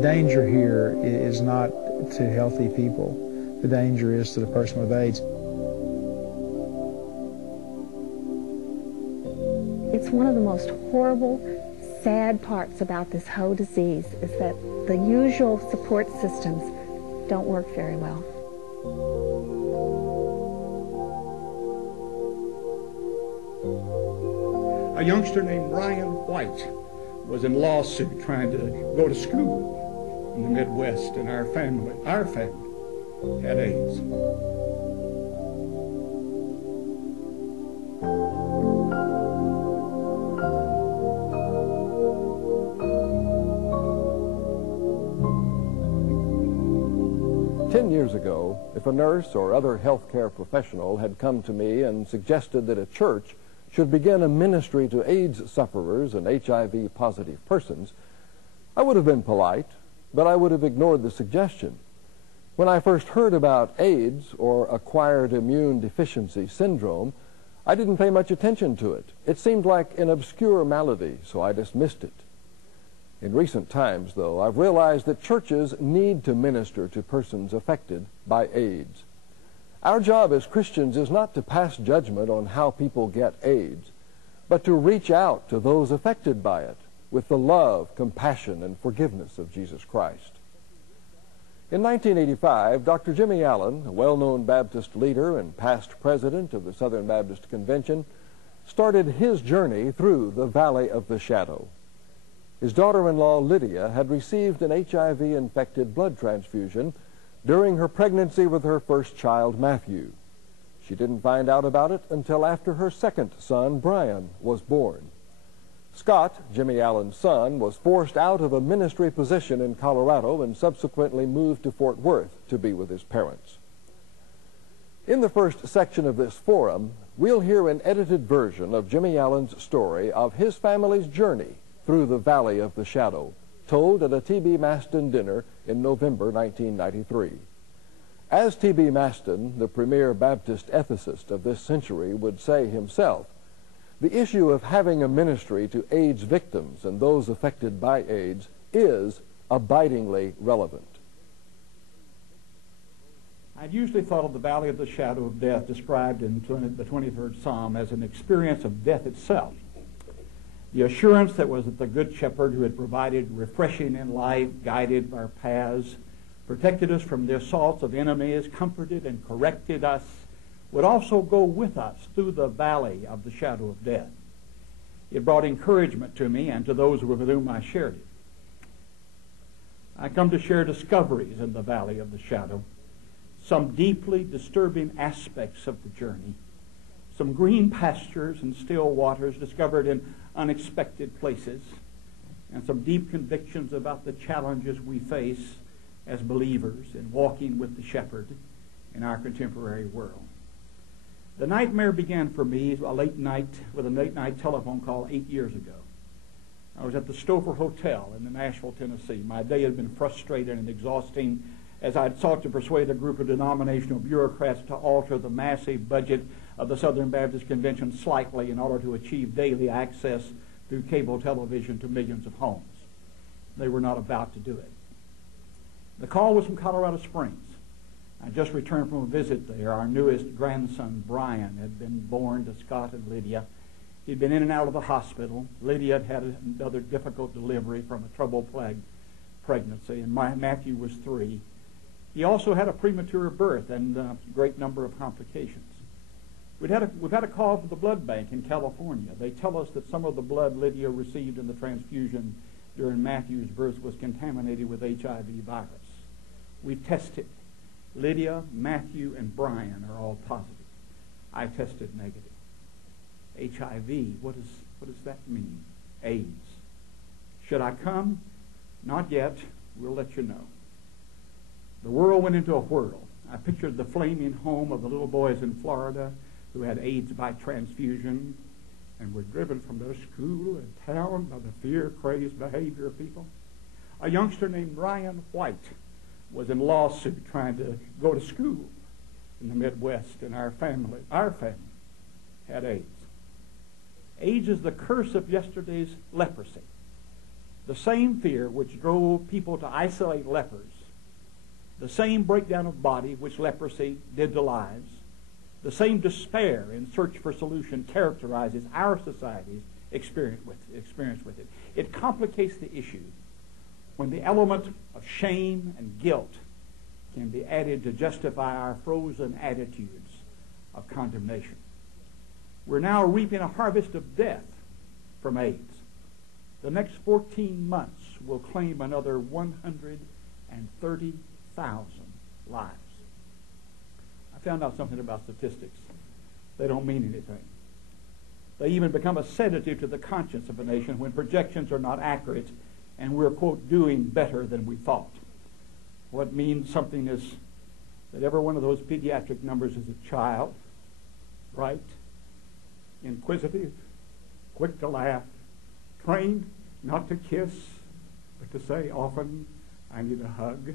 danger here is not to healthy people. The danger is to the person with AIDS. It's one of the most horrible, sad parts about this whole disease is that the usual support systems don't work very well. A youngster named Ryan White was in lawsuit trying to go to school in the Midwest, and our family had AIDS. 10 years ago, if a nurse or other healthcare professional had come to me and suggested that a church should begin a ministry to AIDS sufferers and HIV-positive persons, I would have been polite, but I would have ignored the suggestion. When I first heard about AIDS, or acquired immune deficiency syndrome, I didn't pay much attention to it. It seemed like an obscure malady, so I dismissed it. In recent times, though, I've realized that churches need to minister to persons affected by AIDS. Our job as Christians is not to pass judgment on how people get AIDS, but to reach out to those affected by it with the love, compassion, and forgiveness of Jesus Christ. In 1985, Dr. Jimmy Allen, a well-known Baptist leader and past president of the Southern Baptist Convention, started his journey through the Valley of the Shadow. His daughter-in-law, Lydia, had received an HIV-infected blood transfusion during her pregnancy with her first child, Matthew. She didn't find out about it until after her second son, Brian, was born. Scott, Jimmy Allen's son, was forced out of a ministry position in Colorado and subsequently moved to Fort Worth to be with his parents. In the first section of this forum, we'll hear an edited version of Jimmy Allen's story of his family's journey through the Valley of the Shadow, told at a T.B. Maston dinner in November 1993. As T.B. Maston, the premier Baptist ethicist of this century, would say himself, the issue of having a ministry to AIDS victims and those affected by AIDS is abidingly relevant. I'd usually thought of the Valley of the Shadow of Death described in the 23rd Psalm as an experience of death itself. The assurance that was that the Good Shepherd who had provided refreshing in life, guided our paths, protected us from the assaults of enemies, comforted and corrected us, would also go with us through the valley of the shadow of death. It brought encouragement to me and to those with whom I shared it. I come to share discoveries in the valley of the shadow, some deeply disturbing aspects of the journey, some green pastures and still waters discovered in unexpected places, and some deep convictions about the challenges we face as believers in walking with the shepherd in our contemporary world. The nightmare began for me with a late night telephone call 8 years ago. I was at the Stouffer Hotel in Nashville, Tennessee. My day had been frustrating and exhausting as I had sought to persuade a group of denominational bureaucrats to alter the massive budget of the Southern Baptist Convention slightly in order to achieve daily access through cable television to millions of homes. They were not about to do it. The call was from Colorado Springs. I just returned from a visit there. Our newest grandson, Brian, had been born to Scott and Lydia. He'd been in and out of the hospital. Lydia had had another difficult delivery from a trouble-plagued pregnancy, and Matthew was 3. He also had a premature birth and a great number of complications. We've had a call from the blood bank in California. They tell us that some of the blood Lydia received in the transfusion during Matthew's birth was contaminated with HIV virus. We tested. Lydia, Matthew, and Brian are all positive. I tested negative. HIV, what does that mean? AIDS. Should I come? Not yet. We'll let you know. The world went into a whirl. I pictured the flaming home of the little boys in Florida who had AIDS by transfusion and were driven from their school and town by the fear-crazed behavior of people. A youngster named Ryan White was in lawsuit trying to go to school in the Midwest, and our family had AIDS. AIDS is the curse of yesterday's leprosy. The same fear which drove people to isolate lepers, the same breakdown of body which leprosy did to lives, the same despair in search for solution characterizes our society's experience with it. It complicates the issue when the element of shame and guilt can be added to justify our frozen attitudes of condemnation. We're now reaping a harvest of death from AIDS. The next 14 months will claim another 130,000 lives. I found out something about statistics. They don't mean anything. They even become a sedative to the conscience of a nation when projections are not accurate and we're, quote, doing better than we thought. What means something is that every one of those pediatric numbers is a child, bright, inquisitive, quick to laugh, trained not to kiss, but to say often, I need a hug.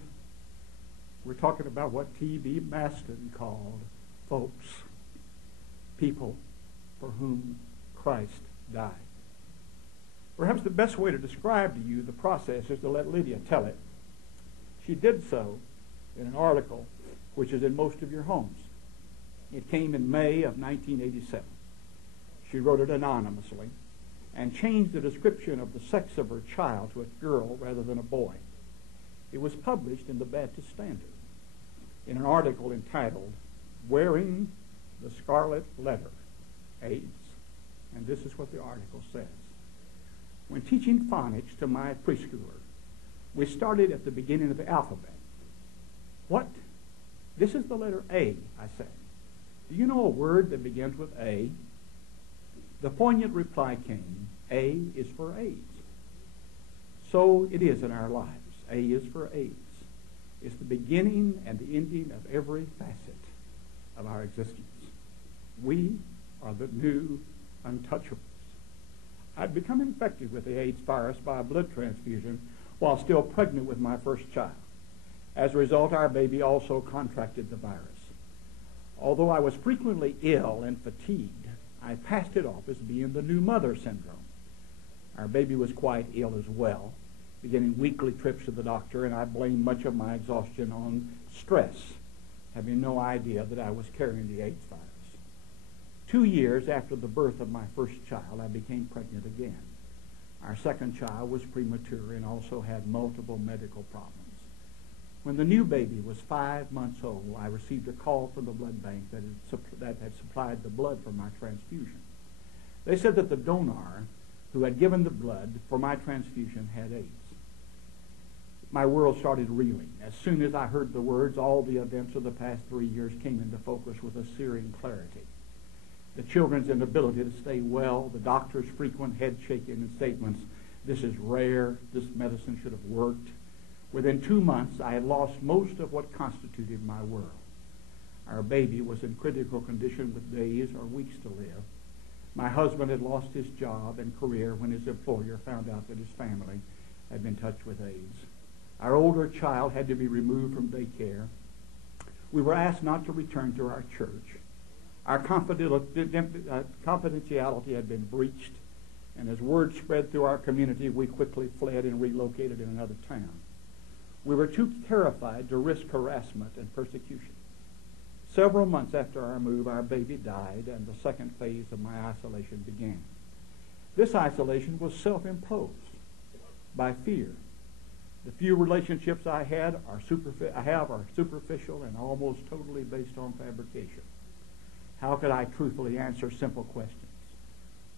We're talking about what T.B. Maston called folks, people for whom Christ died. Perhaps the best way to describe to you the process is to let Lydia tell it. She did so in an article which is in most of your homes. It came in May of 1987. She wrote it anonymously and changed the description of the sex of her child to a girl rather than a boy. It was published in the Baptist Standard in an article entitled, Wearing the Scarlet Letter, AIDS. And this is what the article says. When teaching phonics to my preschooler, we started at the beginning of the alphabet. What? This is the letter A, I said. Do you know a word that begins with A? The poignant reply came, A is for AIDS. So it is in our lives. A is for AIDS. It's the beginning and the ending of every facet of our existence. We are the new untouchables. I'd become infected with the AIDS virus by a blood transfusion while still pregnant with my first child. As a result, our baby also contracted the virus. Although I was frequently ill and fatigued, I passed it off as being the new mother syndrome. Our baby was quite ill as well, beginning weekly trips to the doctor, and I blamed much of my exhaustion on stress, having no idea that I was carrying the AIDS virus. 2 years after the birth of my first child, I became pregnant again. Our second child was premature and also had multiple medical problems. When the new baby was 5 months old, I received a call from the blood bank that had supplied the blood for my transfusion. They said that the donor who had given the blood for my transfusion had AIDS. My world started reeling. As soon as I heard the words, all the events of the past 3 years came into focus with a searing clarity. The children's inability to stay well, the doctor's frequent head shaking and statements, this is rare, this medicine should have worked. Within 2 months, I had lost most of what constituted my world. Our baby was in critical condition with days or weeks to live. My husband had lost his job and career when his employer found out that his family had been touched with AIDS. Our older child had to be removed from daycare. We were asked not to return to our church. Our confidentiality had been breached, and as word spread through our community, we quickly fled and relocated in another town. We were too terrified to risk harassment and persecution. Several months after our move, our baby died, and the second phase of my isolation began. This isolation was self-imposed by fear. The few relationships I have are superficial and almost totally based on fabrication. How could I truthfully answer simple questions?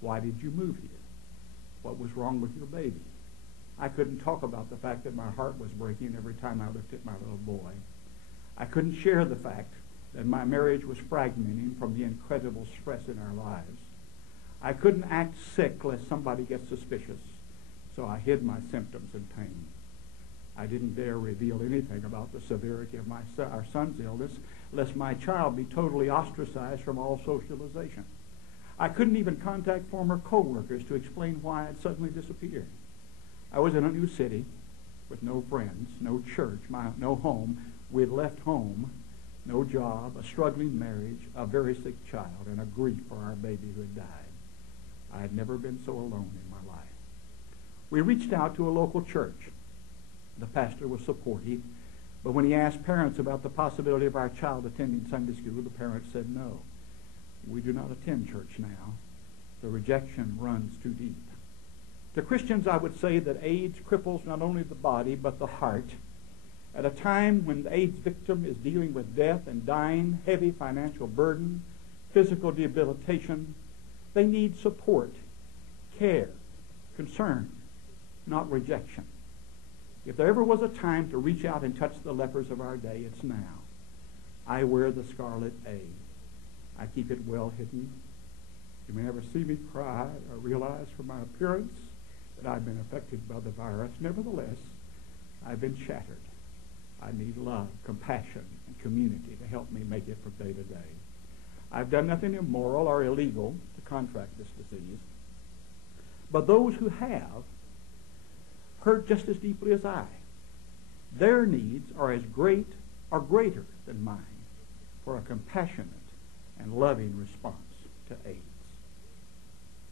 Why did you move here? What was wrong with your baby? I couldn't talk about the fact that my heart was breaking every time I looked at my little boy. I couldn't share the fact that my marriage was fragmenting from the incredible stress in our lives. I couldn't act sick lest somebody gets suspicious, so I hid my symptoms and pain. I didn't dare reveal anything about the severity of our son's illness, lest my child be totally ostracized from all socialization. I couldn't even contact former co-workers to explain why I had suddenly disappeared. I was in a new city with no friends, no church, no home. We had left home, no job, a struggling marriage, a very sick child, and a grief for our baby who had died. I had never been so alone in my life. We reached out to a local church. The pastor was supportive, but when he asked parents about the possibility of our child attending Sunday school, the parents said no. We do not attend church now. The rejection runs too deep. To Christians, I would say that AIDS cripples not only the body, but the heart. At a time when the AIDS victim is dealing with death and dying, heavy financial burden, physical debilitation, they need support, care, concern, not rejection. If there ever was a time to reach out and touch the lepers of our day, it's now. I wear the scarlet A. I keep it well hidden. You may never see me cry or realize from my appearance that I've been affected by the virus. Nevertheless, I've been shattered. I need love, compassion, and community to help me make it from day to day. I've done nothing immoral or illegal to contract this disease. But those who have hurt just as deeply as I. Their needs are as great or greater than mine for a compassionate and loving response to AIDS.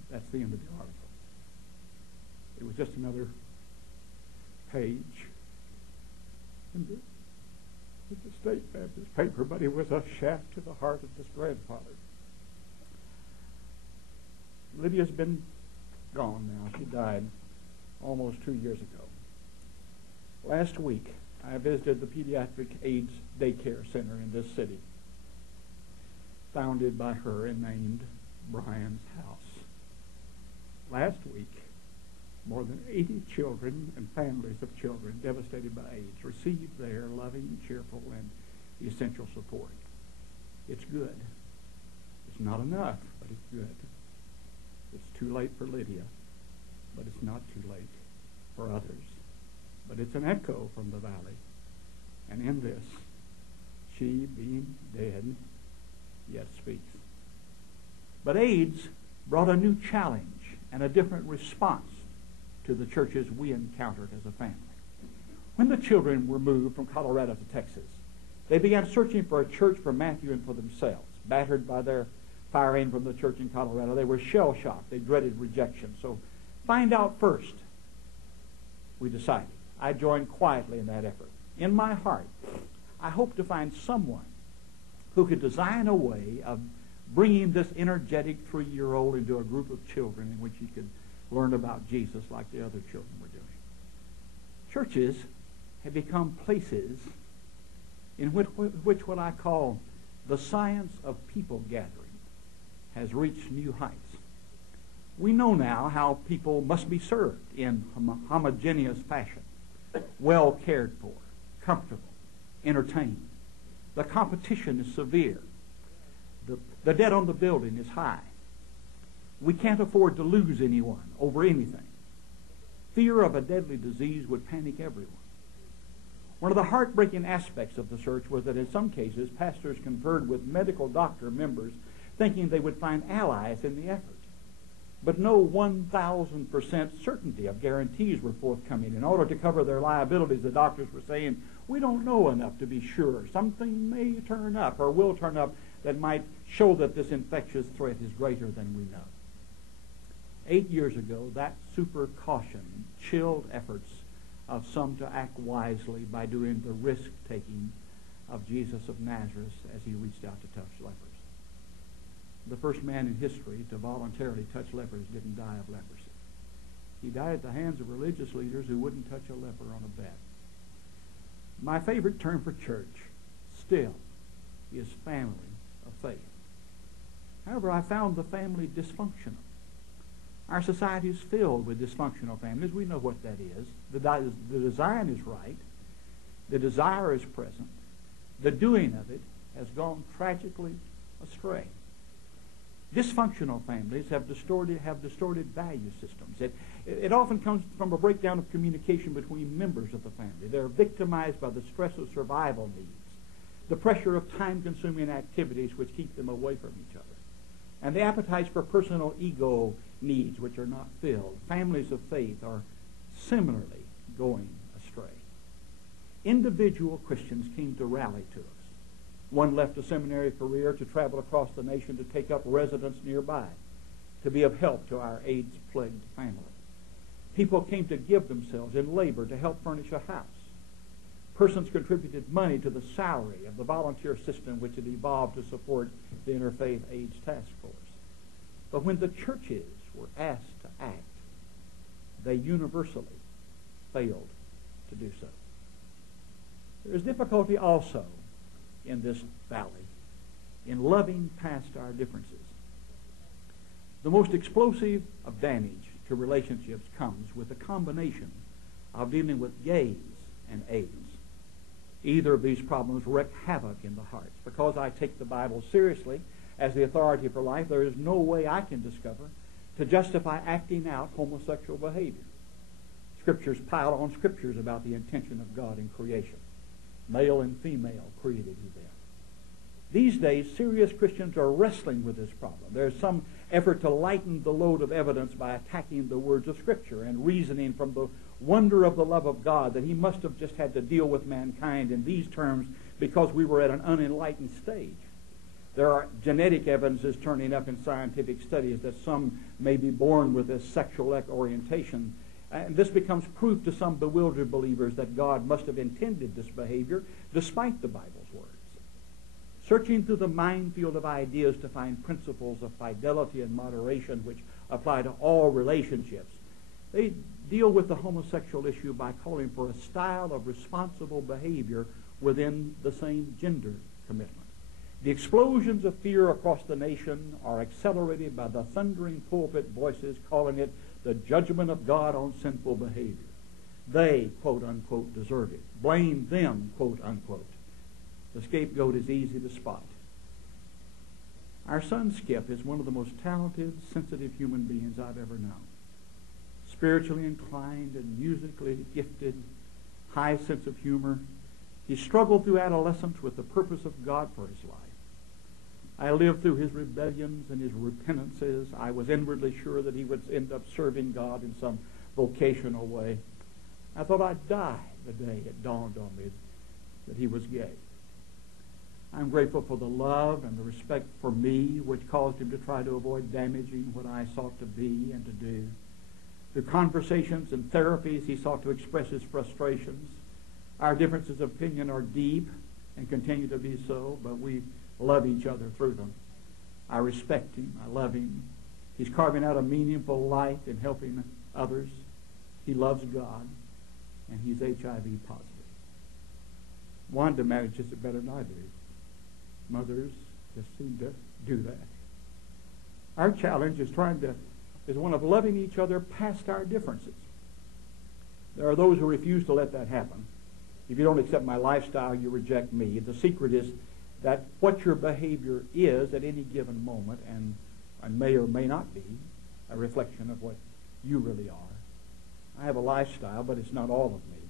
That's the end of the article. It was just another page in the State Baptist paper, but it was a shaft to the heart of this grandfather. Lydia's been gone now. She died almost 2 years ago. Last week, I visited the Pediatric AIDS Daycare Center in this city, founded by her and named Brian's House. Last week, more than 80 children and families of children devastated by AIDS received their loving, cheerful, and essential support. It's good. It's not enough, but it's good. It's too late for Lydia, but it's not too late for others. But it's an echo from the valley. And in this, she, being dead, yet speaks. But AIDS brought a new challenge and a different response to the churches we encountered as a family. When the children were moved from Colorado to Texas, they began searching for a church for Matthew and for themselves. Battered by their firing from the church in Colorado, they were shell-shocked. They dreaded rejection. So find out first, we decided. I joined quietly in that effort. In my heart, I hope to find someone who could design a way of bringing this energetic 3-year-old into a group of children in which he could learn about Jesus like the other children were doing. Churches have become places in which what I call the science of people gathering has reached new heights. We know now how people must be served in homogeneous fashion, well cared for, comfortable, entertained. The competition is severe. The debt on the building is high. We can't afford to lose anyone over anything. Fear of a deadly disease would panic everyone. One of the heartbreaking aspects of the search was that in some cases, pastors conferred with medical doctor members thinking they would find allies in the effort. But no 1,000% certainty of guarantees were forthcoming. In order to cover their liabilities, the doctors were saying, we don't know enough to be sure. Something may turn up or will turn up that might show that this infectious threat is greater than we know. 8 years ago, that super caution chilled efforts of some to act wisely by doing the risk-taking of Jesus of Nazareth as he reached out to touch lepers. The first man in history to voluntarily touch lepers didn't die of leprosy. He died at the hands of religious leaders who wouldn't touch a leper on a bet. My favorite term for church still is family of faith. However, I found the family dysfunctional. Our society is filled with dysfunctional families. We know what that is. The design is right. The desire is present. The doing of it has gone tragically astray. Dysfunctional families have distorted value systems. It often comes from a breakdown of communication between members of the family. They're victimized by the stress of survival needs, the pressure of time-consuming activities which keep them away from each other, and the appetites for personal ego needs which are not filled. Families of faith are similarly going astray. Individual Christians came to rally to us. One left a seminary career to travel across the nation to take up residence nearby, to be of help to our AIDS-plagued family. People came to give themselves in labor to help furnish a house. Persons contributed money to the salary of the volunteer system which had evolved to support the Interfaith AIDS Task Force. But when the churches were asked to act, they universally failed to do so. There is difficulty also in this valley in loving past our differences. The most explosive of damage to relationships comes with the combination of dealing with gays and AIDS. Either of these problems wreak havoc in the hearts. Because I take the Bible seriously as the authority for life, there is no way I can discover to justify acting out homosexual behavior. Scriptures pile on scriptures about the intention of God in creation. Male and female created He them. These days, serious Christians are wrestling with this problem. There's some effort to lighten the load of evidence by attacking the words of Scripture and reasoning from the wonder of the love of God that He must have just had to deal with mankind in these terms because we were at an unenlightened stage. There are genetic evidences turning up in scientific studies that some may be born with this sexual orientation. And this becomes proof to some bewildered believers that God must have intended this behavior despite the Bible's words. Searching through the minefield of ideas to find principles of fidelity and moderation which apply to all relationships, they deal with the homosexual issue by calling for a style of responsible behavior within the same gender commitment. The explosions of fear across the nation are accelerated by the thundering pulpit voices calling it the judgment of God on sinful behavior. They, quote unquote, deserve it. Blame them, quote unquote. The scapegoat is easy to spot. Our son Skip is one of the most talented, sensitive human beings I've ever known. Spiritually inclined and musically gifted, high sense of humor. He struggled through adolescence with the purpose of God for his life. I lived through his rebellions and his repentances. I was inwardly sure that he would end up serving God in some vocational way. I thought I'd die the day it dawned on me that he was gay. I'm grateful for the love and the respect for me which caused him to try to avoid damaging what I sought to be and to do. Through conversations and therapies, he sought to express his frustrations. Our differences of opinion are deep and continue to be so, but we love each other through them. I respect him. I love him. He's carving out a meaningful life in helping others. He loves God, and he's HIV positive. Wanda manages it better than I do. Mothers just seem to do that. Our challenge is one of loving each other past our differences. There are those who refuse to let that happen. If you don't accept my lifestyle, you reject me. The secret is that what your behavior is at any given moment and may or may not be a reflection of what you really are. I have a lifestyle, but it's not all of me.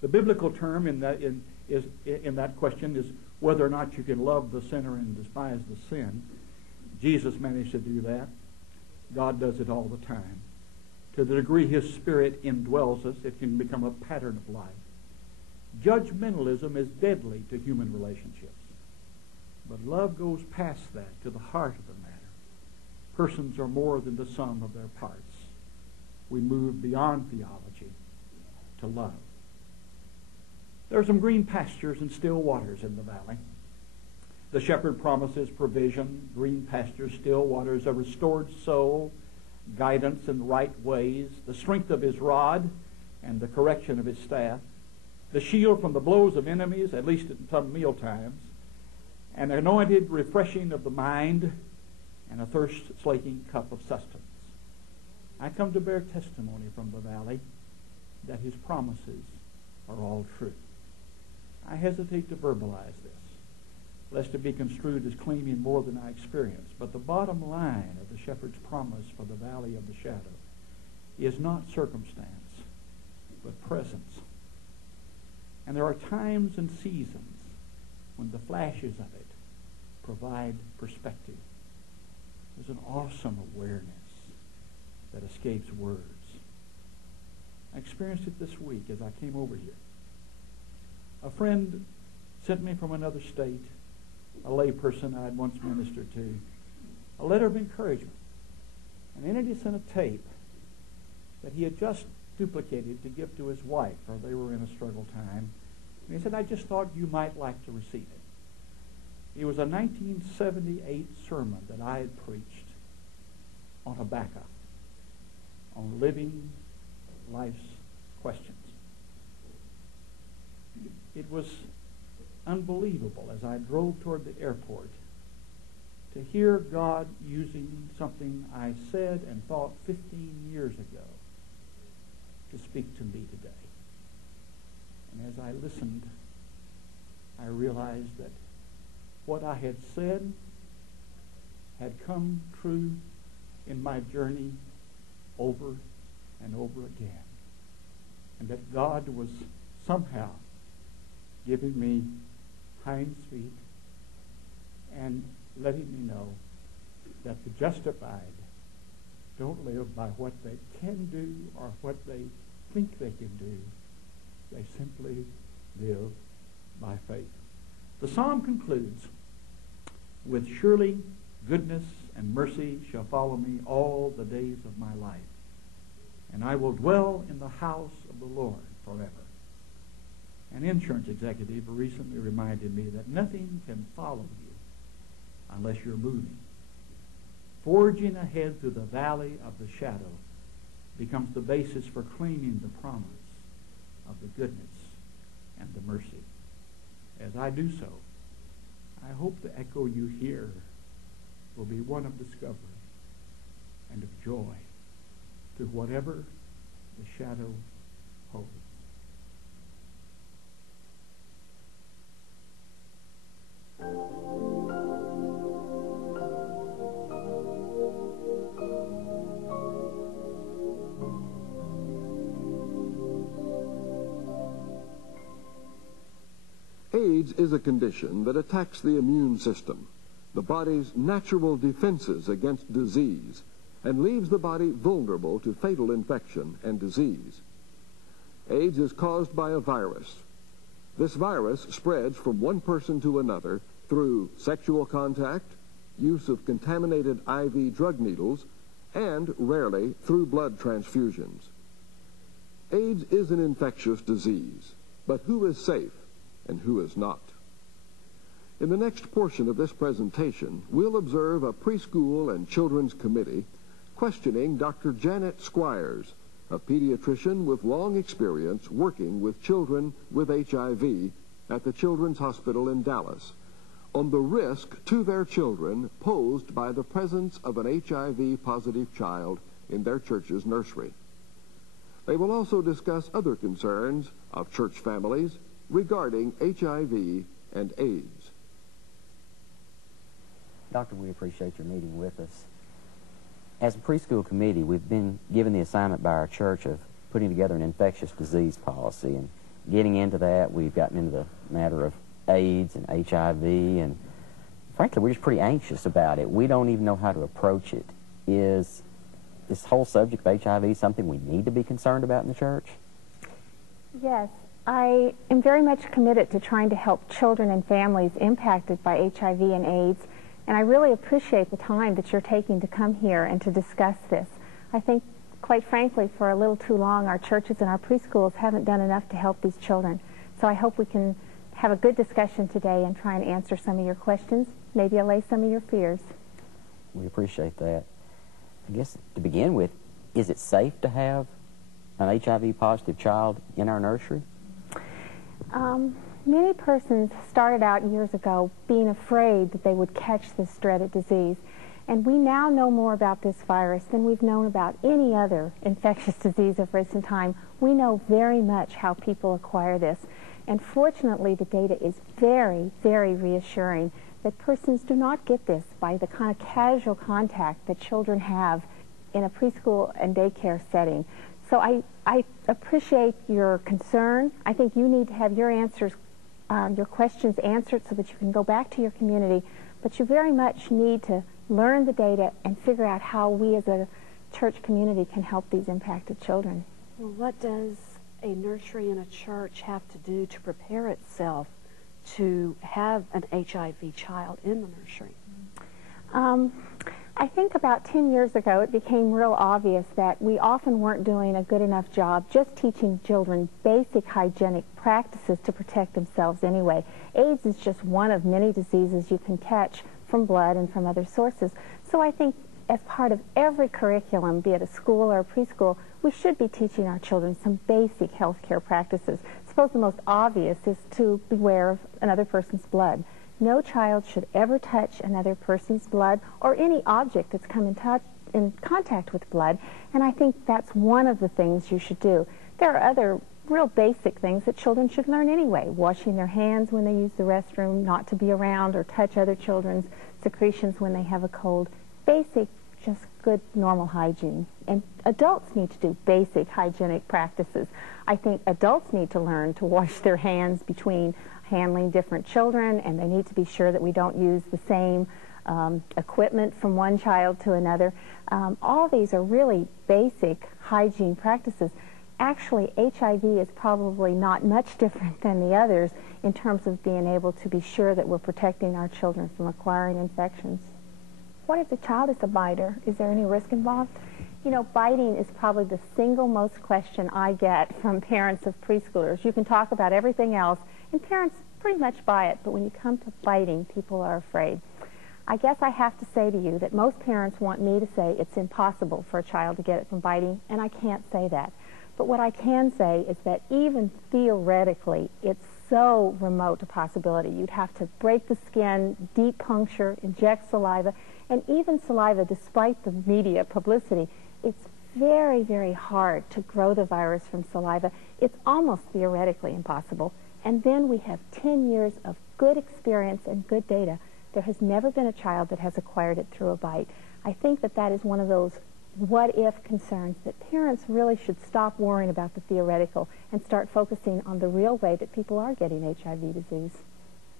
The biblical term in that question is whether or not you can love the sinner and despise the sin. Jesus managed to do that. God does it all the time. To the degree His Spirit indwells us, it can become a pattern of life. Judgmentalism is deadly to human relationships. But love goes past that to the heart of the matter. Persons are more than the sum of their parts. We move beyond theology to love. There are some green pastures and still waters in the valley. The shepherd promises provision, green pastures, still waters, a restored soul, guidance in right ways, the strength of his rod and the correction of his staff, the shield from the blows of enemies, at least at some meal times, an anointed refreshing of the mind, and a thirst-slaking cup of sustenance. I come to bear testimony from the valley that his promises are all true. I hesitate to verbalize this, lest it be construed as claiming more than I experience. But the bottom line of the shepherd's promise for the valley of the shadow is not circumstance, but presence. And there are times and seasons when the flashes of it provide perspective. There's an awesome awareness that escapes words. I experienced it this week as I came over here. A friend sent me from another state, a lay person I had once ministered to, a letter of encouragement. And in it he sent a tape that he had just duplicated to give to his wife, for they were in a struggle time. And he said, I just thought you might like to receive it. It was a 1978 sermon that I had preached on Habakkuk, on living life's questions. It was unbelievable as I drove toward the airport to hear God using something I said and thought 15 years ago to speak to me today. And as I listened, I realized that what I had said had come true in my journey over and over again. And that God was somehow giving me hinds feet and letting me know that the justified don't live by what they can do or what they think they can do. They simply live by faith. The psalm concludes with, surely goodness and mercy shall follow me all the days of my life, and I will dwell in the house of the Lord forever. An insurance executive recently reminded me that nothing can follow you unless you're moving. Forging ahead through the valley of the shadow becomes the basis for claiming the promise of the goodness and the mercy. As I do so, I hope the echo you hear will be one of discovery and of joy through whatever the shadow holds. AIDS is a condition that attacks the immune system, the body's natural defenses against disease, and leaves the body vulnerable to fatal infection and disease. AIDS is caused by a virus. This virus spreads from one person to another through sexual contact, use of contaminated IV drug needles, and, rarely, through blood transfusions. AIDS is an infectious disease, but who is safe and who is not? In the next portion of this presentation, we'll observe a preschool and children's committee questioning Dr. Janet Squires, a pediatrician with long experience working with children with HIV at the Children's Hospital in Dallas, on the risk to their children posed by the presence of an HIV-positive child in their church's nursery. They will also discuss other concerns of church families regarding HIV and AIDS. Doctor, we appreciate your meeting with us. As a preschool committee, we've been given the assignment by our church of putting together an infectious disease policy. And getting into that, we've gotten into the matter of AIDS and HIV, and frankly, we're just pretty anxious about it. We don't even know how to approach it. Is this whole subject of HIV something we need to be concerned about in the church? Yes, I am very much committed to trying to help children and families impacted by HIV and AIDS, and I really appreciate the time that you're taking to come here and to discuss this. I think, quite frankly, for a little too long, our churches and our preschools haven't done enough to help these children. So I hope we can have a good discussion today and try and answer some of your questions, maybe allay some of your fears. We appreciate that. I guess to begin with, is it safe to have an HIV-positive child in our nursery? Many persons started out years ago being afraid that they would catch this dreaded disease. And we now know more about this virus than we've known about any other infectious disease of recent time. We know very much how people acquire this. And fortunately, the data is very, very reassuring that persons do not get this by the kind of casual contact that children have in a preschool and daycare setting. So I appreciate your concern. I think you need to have your answers, your questions answered so that you can go back to your community. But you very much need to learn the data and figure out how we as a church community can help these impacted children. Well, what does a nursery and a church have to do to prepare itself to have an HIV child in the nursery? I think about 10 years ago it became real obvious that we often weren't doing a good enough job just teaching children basic hygienic practices to protect themselves anyway. AIDS is just one of many diseases you can catch from blood and from other sources. So I think as part of every curriculum, be it a school or a preschool, we should be teaching our children some basic healthcare practices. I suppose the most obvious is to beware of another person's blood. No child should ever touch another person's blood or any object that's come in contact with blood, and I think that's one of the things you should do. There are other real basic things that children should learn anyway. Washing their hands when they use the restroom, not to be around or touch other children's secretions when they have a cold. Basic, just good normal hygiene. And adults need to do basic hygienic practices. I think adults need to learn to wash their hands between handling different children, and they need to be sure that we don't use the same equipment from one child to another. All these are really basic hygiene practices. Actually, HIV is probably not much different than the others in terms of being able to be sure that we're protecting our children from acquiring infections. What if the child is a biter? Is there any risk involved? You know, biting is probably the single most question I get from parents of preschoolers. You can talk about everything else, and parents pretty much buy it, but when you come to biting, people are afraid. I guess I have to say to you that most parents want me to say it's impossible for a child to get it from biting, and I can't say that. But what I can say is that even theoretically, it's so remote a possibility. You'd have to break the skin, deep puncture, inject saliva, and even saliva, despite the media publicity, it's very, very hard to grow the virus from saliva. It's almost theoretically impossible. And then we have 10 years of good experience and good data. There has never been a child that has acquired it through a bite. I think that that is one of those what-if concerns that parents really should stop worrying about the theoretical and start focusing on the real way that people are getting HIV disease.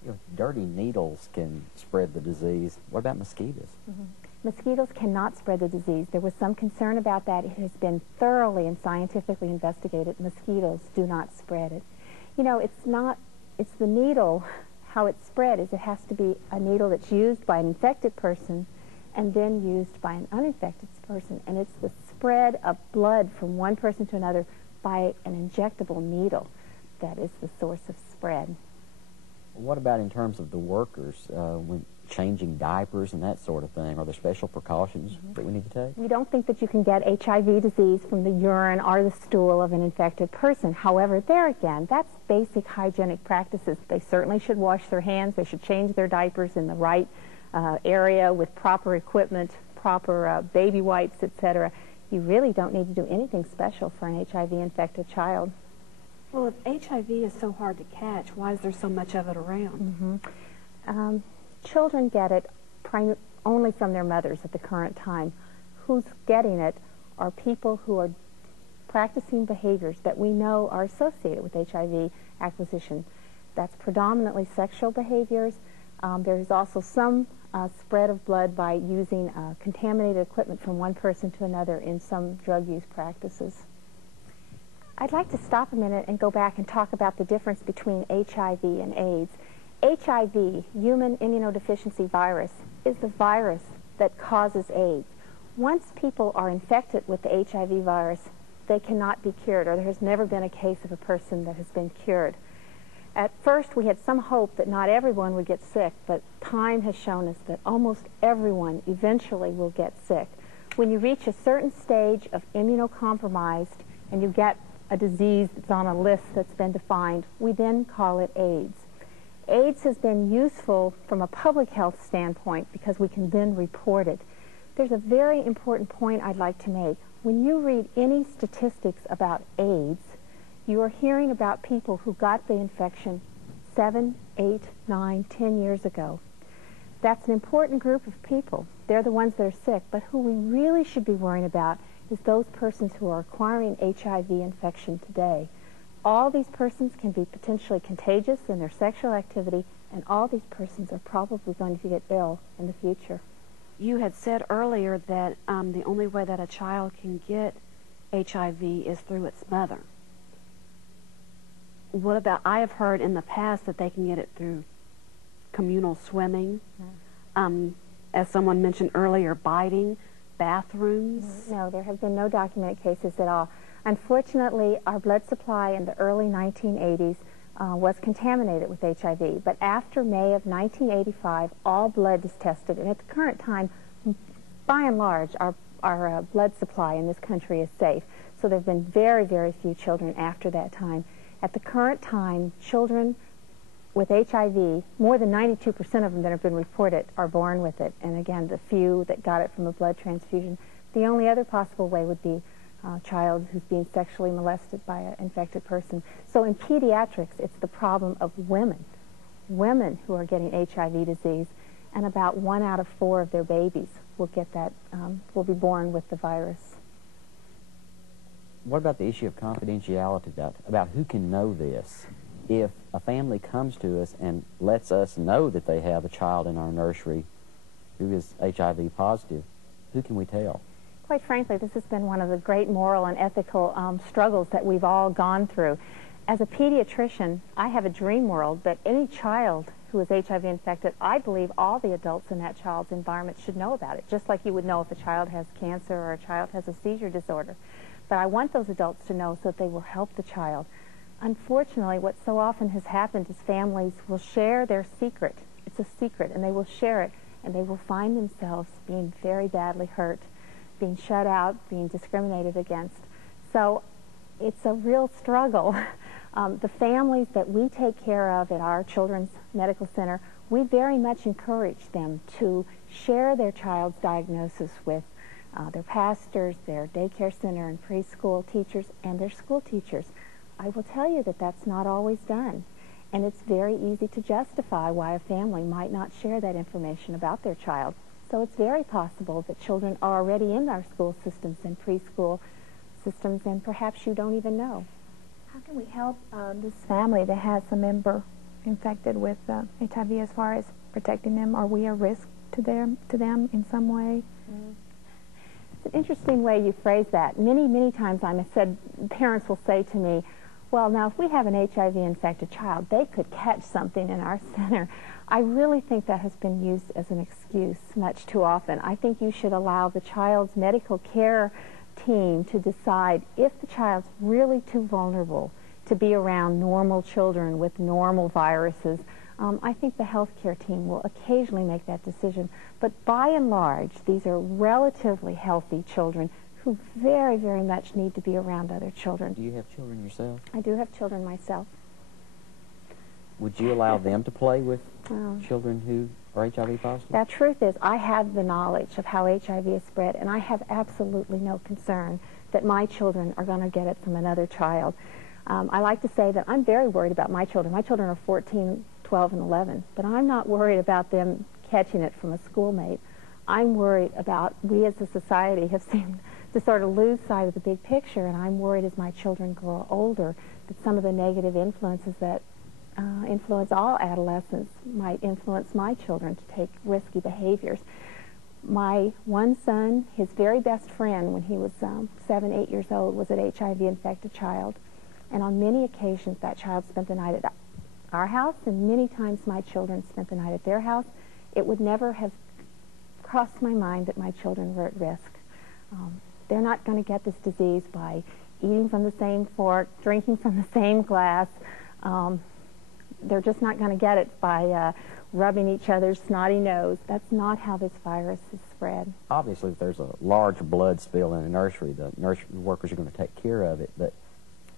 You know, dirty needles can spread the disease. What about mosquitoes? Mosquitoes cannot spread the disease. There was some concern about that. It has been thoroughly and scientifically investigated. Mosquitoes do not spread it. You know, it's the needle. How it's spread is it has to be a needle that's used by an infected person and then used by an uninfected person. And it's the spread of blood from one person to another by an injectable needle that is the source of spread. What about in terms of the workers, when changing diapers and that sort of thing? Are there special precautions that we need to take? We don't think that you can get HIV disease from the urine or the stool of an infected person. However, there again, that's basic hygienic practices. They certainly should wash their hands. They should change their diapers in the right area with proper equipment, proper baby wipes, etc. You really don't need to do anything special for an HIV-infected child. Well, if HIV is so hard to catch, why is there so much of it around? Children get it only from their mothers at the current time. Who's getting it are people who are practicing behaviors that we know are associated with HIV acquisition. That's predominantly sexual behaviors. There's also some spread of blood by using contaminated equipment from one person to another in some drug use practices. I'd like to stop a minute and go back and talk about the difference between HIV and AIDS. HIV, human immunodeficiency virus, is the virus that causes AIDS. Once people are infected with the HIV virus, they cannot be cured, or there has never been a case of a person that has been cured. At first, we had some hope that not everyone would get sick, but time has shown us that almost everyone eventually will get sick. When you reach a certain stage of immunocompromised and you get a disease that's on a list that's been defined, we then call it AIDS. AIDS has been useful from a public health standpoint because we can then report it. There's a very important point I'd like to make. When you read any statistics about AIDS, you are hearing about people who got the infection 7, 8, 9, 10 years ago. That's an important group of people. They're the ones that are sick, but who we really should be worrying about is those persons who are acquiring HIV infection today. All these persons can be potentially contagious in their sexual activity, and all these persons are probably going to get ill in the future. You had said earlier that the only way that a child can get HIV is through its mother. What about, I have heard in the past that they can get it through communal swimming, as someone mentioned earlier, biting, bathrooms? No, there have been no documented cases at all. Unfortunately, our blood supply in the early 1980s was contaminated with HIV, but after May of 1985, all blood is tested, and at the current time, by and large, our blood supply in this country is safe. So there have been very, very few children after that time. At the current time, children with HIV, more than 92% of them that have been reported are born with it. And again, the few that got it from a blood transfusion. The only other possible way would be a child who's being sexually molested by an infected person. So in pediatrics, it's the problem of women who are getting HIV disease, and about 1 out of 4 of their babies will get that, will be born with the virus. What about the issue of confidentiality about who can know this? If a family comes to us and lets us know that they have a child in our nursery who is HIV positive, who can we tell? Quite frankly, this has been one of the great moral and ethical struggles that we've all gone through. As a pediatrician, I have a dream world that any child who is HIV infected, I believe all the adults in that child's environment should know about it, just like you would know if a child has cancer or a child has a seizure disorder. But I want those adults to know so that they will help the child. Unfortunately, what so often has happened is families will share their secret. It's a secret, and they will share it, and they will find themselves being very badly hurt, being shut out, being discriminated against. So it's a real struggle. The families that we take care of at our Children's Medical Center, we very much encourage them to share their child's diagnosis with their pastors, their daycare center and preschool teachers, and their school teachers. I will tell you that that's not always done, and it's very easy to justify why a family might not share that information about their child. So it's very possible that children are already in our school systems and preschool systems, and perhaps you don't even know. How can we help this family that has a member infected with HIV as far as protecting them? Are we a risk to them in some way? It's an interesting way you phrase that. Many times parents will say to me, well, now if we have an HIV-infected child, they could catch something in our center. I really think that has been used as an excuse much too often. I think you should allow the child's medical care team to decide if the child's really too vulnerable to be around normal children with normal viruses. I think the healthcare team will occasionally make that decision. But by and large, these are relatively healthy children who very, very much need to be around other children. Do you have children yourself? I do have children myself. Would you allow them to play with children who are HIV positive? The truth is, I have the knowledge of how HIV is spread, and I have absolutely no concern that my children are going to get it from another child. I like to say that I'm very worried about my children. My children are 14, 12, and 11, but I'm not worried about them catching it from a schoolmate. I'm worried about, we as a society have seemed to sort of lose sight of the big picture, and I'm worried as my children grow older that some of the negative influences that influence all adolescents might influence my children to take risky behaviors. My one son, his very best friend when he was 7, 8 years old, was an HIV-infected child. And on many occasions, that child spent the night at our house, and many times my children spent the night at their house. It would never have crossed my mind that my children were at risk. They're not going to get this disease by eating from the same fork, drinking from the same glass. They're just not going to get it by rubbing each other's snotty nose. That's not how this virus is spread. Obviously, if there's a large blood spill in a nursery, the nursery workers are going to take care of it. But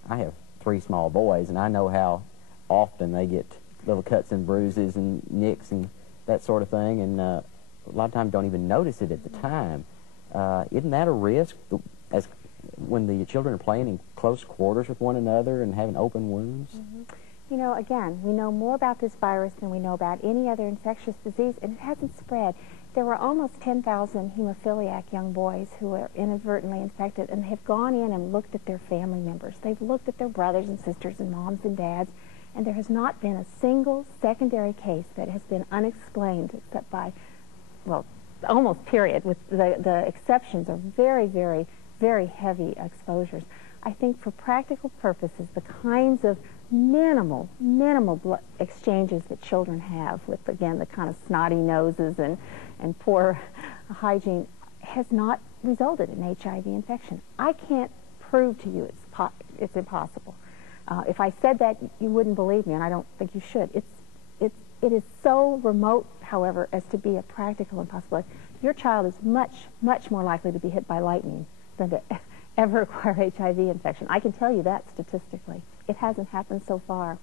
I have 3 small boys, and I know how often they get little cuts and bruises and nicks and that sort of thing, and a lot of times don't even notice it at the time. Isn't that a risk as when the children are playing in close quarters with one another and having open wounds? You know, again, we know more about this virus than we know about any other infectious disease, and it hasn't spread. There were almost 10,000 hemophiliac young boys who were inadvertently infected, and have gone in and looked at their family members. They've looked at their brothers and sisters and moms and dads, and there has not been a single secondary case that has been unexplained except by, well, almost period, with the exceptions are very, very, very heavy exposures. I think for practical purposes, the kinds of minimal exchanges that children have with, again, the kind of snotty noses and poor hygiene has not resulted in HIV infection. I can't prove to you it's impossible. If I said that, you wouldn't believe me, and I don't think you should. It is so remote, however, as to be a practical impossibility. Your child is much more likely to be hit by lightning than to ever acquire HIV infection. I can tell you that statistically. It hasn't happened so far.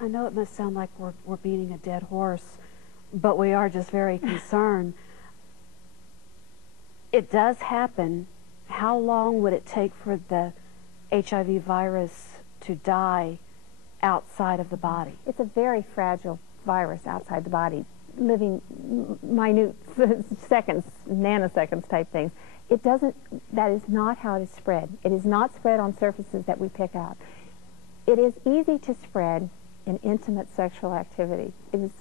I know it must sound like we're beating a dead horse, but we are just very concerned. It does happen. How long would it take for the HIV virus to die outside of the body? It's a very fragile virus outside the body, living minute seconds, nanoseconds type things. That is not how it is spread. It is not spread on surfaces that we pick up. It is easy to spread in intimate sexual activity. It is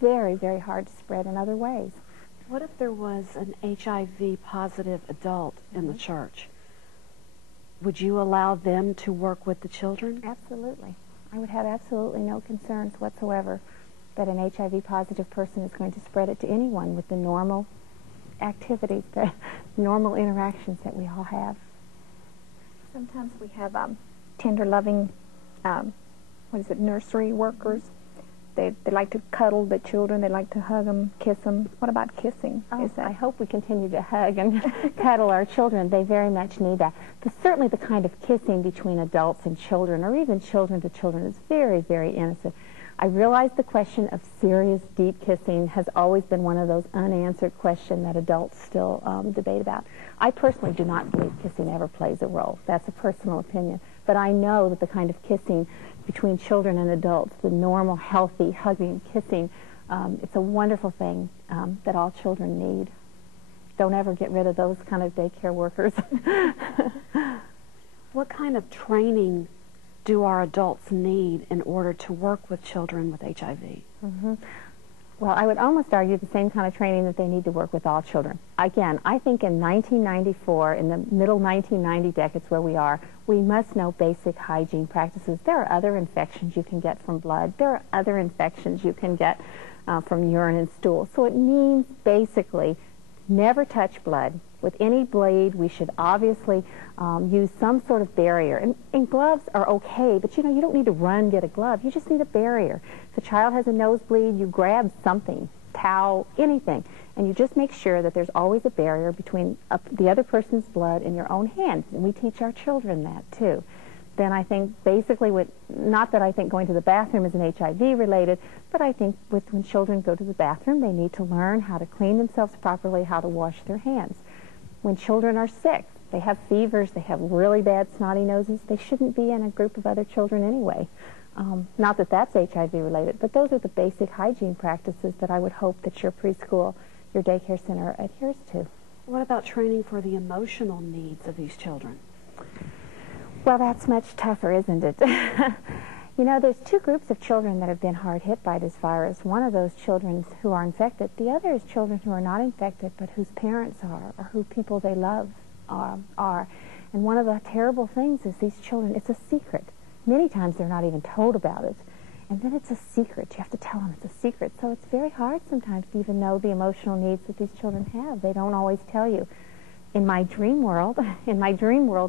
very, very hard to spread in other ways. What if there was an HIV positive adult in the church? Would you allow them to work with the children? Absolutely. I would have absolutely no concerns whatsoever that an HIV positive person is going to spread it to anyone with the normal activities, the normal interactions that we all have. Sometimes we have tender loving, nursery workers. They like to cuddle the children. They like to hug them, kiss them. What about kissing? Oh, I hope we continue to hug and cuddle our children. They very much need that. Certainly the kind of kissing between adults and children, or even children to children, is very, very innocent. I realize the question of serious, deep kissing has always been one of those unanswered questions that adults still debate about. I personally do not believe kissing ever plays a role. That's a personal opinion. But I know that the kind of kissing between children and adults, the normal, healthy, hugging, kissing, it's a wonderful thing that all children need. Don't ever get rid of those kind of daycare workers. What kind of training do our adults need in order to work with children with HIV? Mm-hmm. Well, I would almost argue the same kind of training that they need to work with all children. Again, I think in 1994, in the middle 1990 decades where we are, we must know basic hygiene practices. There are other infections you can get from blood. There are other infections you can get from urine and stool. So it means basically never touch blood. With any blade, we should obviously use some sort of barrier. And gloves are okay, but you don't need to run get a glove. You just need a barrier. If a child has a nosebleed, you grab something, towel, anything, and you just make sure that there's always a barrier between the other person's blood and your own hands. And we teach our children that too. Then I think basically, not that I think going to the bathroom is an HIV related, but I think when children go to the bathroom, they need to learn how to clean themselves properly, how to wash their hands. When children are sick, they have fevers, they have really bad snotty noses, they shouldn't be in a group of other children anyway. Not that that's HIV related, but those are the basic hygiene practices that I would hope that your preschool, your daycare center adheres to. What about training for the emotional needs of these children? Well, that's much tougher, isn't it? There's two groups of children that have been hard hit by this virus. One of those children who are infected. The other is children who are not infected, but whose parents are, or who people they love are. And one of the terrible things is these children, it's a secret. Many times they're not even told about it. And then it's a secret. You have to tell them it's a secret. So it's very hard sometimes to even know the emotional needs that these children have. They don't always tell you. In my dream world,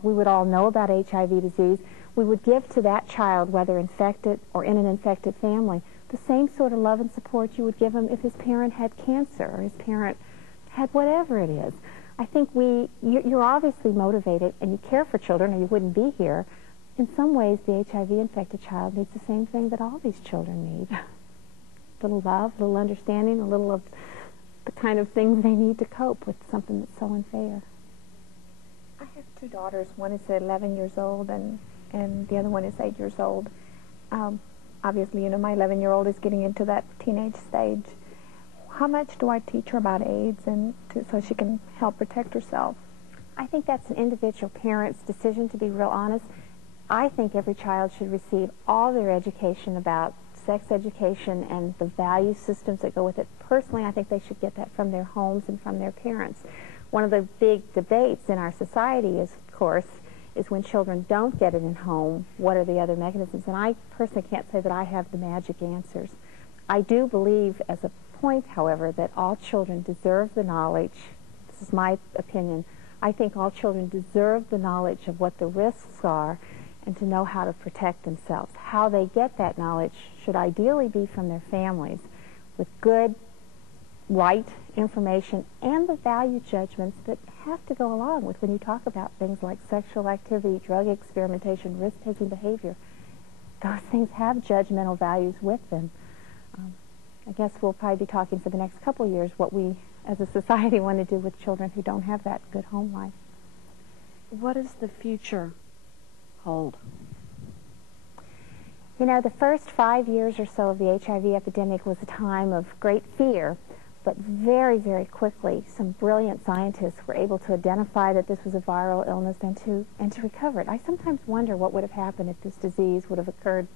we would all know about HIV disease. We would give to that child, whether infected or in an infected family, the same sort of love and support you would give him if his parent had cancer or his parent had whatever it is. I think you're obviously motivated and you care for children or you wouldn't be here. In some ways, the HIV-infected child needs the same thing that all these children need. A little love, a little understanding, a little of the kind of things they need to cope with something that's so unfair. I have two daughters. One is 11 years old and the other one is 8 years old. Obviously, my 11-year-old is getting into that teenage stage. How much do I teach her about AIDS so she can help protect herself? I think that's an individual parent's decision, to be real honest. I think every child should receive all their education about sex education and the value systems that go with it. Personally, I think they should get that from their homes and from their parents. One of the big debates in our society, of course, is when children don't get it in home, what are the other mechanisms? And I personally can't say that I have the magic answers. I do believe, as a point, however, that all children deserve the knowledge. This is my opinion. I think all children deserve the knowledge of what the risks are and to know how to protect themselves. How they get that knowledge should ideally be from their families with good, right information and the value judgments that have to go along with when you talk about things like sexual activity, drug experimentation, risk-taking behavior. Those things have judgmental values with them. I guess we'll probably be talking for the next couple of years what we as a society want to do with children who don't have that good home life. What does the future hold? You know, the first 5 years or so of the HIV epidemic was a time of great fear, but very, very quickly some brilliant scientists were able to identify that this was a viral illness and to recover it. I sometimes wonder what would have happened if this disease would have occurred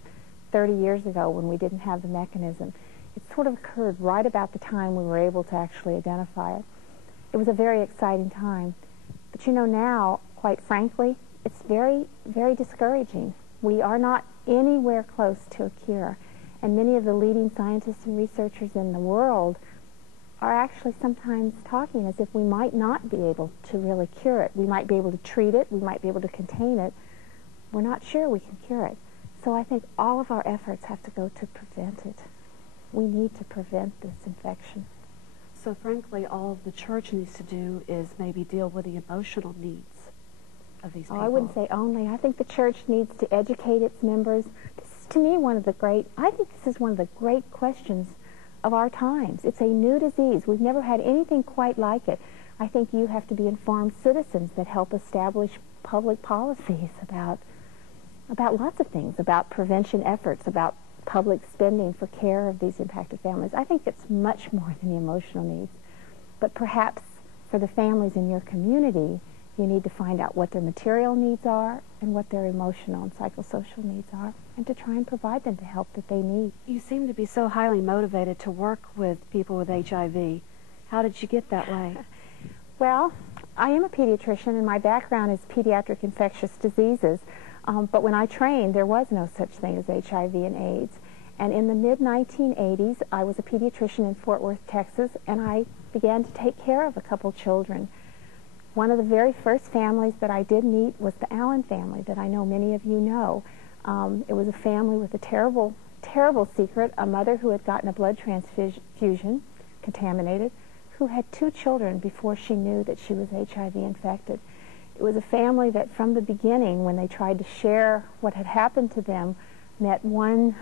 30 years ago when we didn't have the mechanism. It sort of occurred right about the time we were able to actually identify it. It was a very exciting time. But you know, now, quite frankly, it's very, very discouraging. We are not anywhere close to a cure. And many of the leading scientists and researchers in the world are actually sometimes talking as if we might not be able to really cure it. We might be able to treat it. We might be able to contain it. We're not sure we can cure it. So I think all of our efforts have to go to prevent it. We need to prevent this infection. So frankly, all the church needs to do is maybe deal with the emotional needs of these people. I wouldn't say only. I think the church needs to educate its members. This is, to me, I think this is one of the great questions of our times. It's a new disease. We've never had anything quite like it. I think you have to be informed citizens that help establish public policies about lots of things, about prevention efforts, about public spending for care of these impacted families. I think it's much more than the emotional needs. But perhaps for the families in your community, you need to find out what their material needs are and what their emotional and psychosocial needs are, and to try and provide them the help that they need. You seem to be so highly motivated to work with people with HIV. How did you get that way? Well, I am a pediatrician, and my background is pediatric infectious diseases. But when I trained, there was no such thing as HIV and AIDS. And in the mid-1980s, I was a pediatrician in Fort Worth, Texas, and I began to take care of a couple children. One of the very first families that I did meet was the Allen family that I know many of you know. It was a family with a terrible, terrible secret, a mother who had gotten a blood transfusion, contaminated, who had 2 children before she knew that she was HIV infected. It was a family that from the beginning, when they tried to share what had happened to them, met one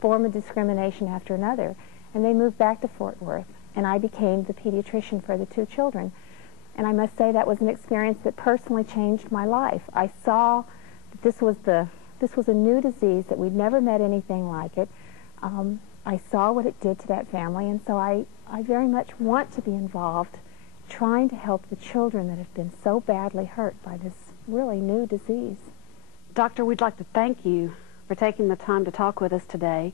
form of discrimination after another. And they moved back to Fort Worth, and I became the pediatrician for the 2 children. And I must say that was an experience that personally changed my life. I saw that this was a new disease, that we'd never met anything like it. I saw what it did to that family, and so I very much want to be involved trying to help the children that have been so badly hurt by this really new disease. Doctor, we'd like to thank you for taking the time to talk with us today.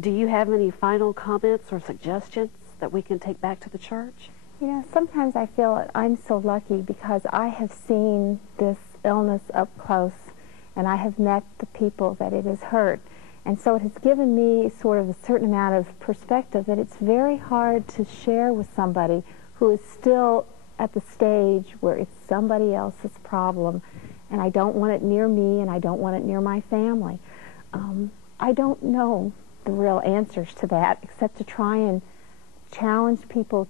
Do you have any final comments or suggestions that we can take back to the church? You know, sometimes I feel that I'm so lucky because I have seen this illness up close, and I have met the people that it has hurt. And so it has given me sort of a certain amount of perspective that it's very hard to share with somebody who is still at the stage where it's somebody else's problem, and I don't want it near me, and I don't want it near my family. I don't know the real answers to that, except to try and challenge people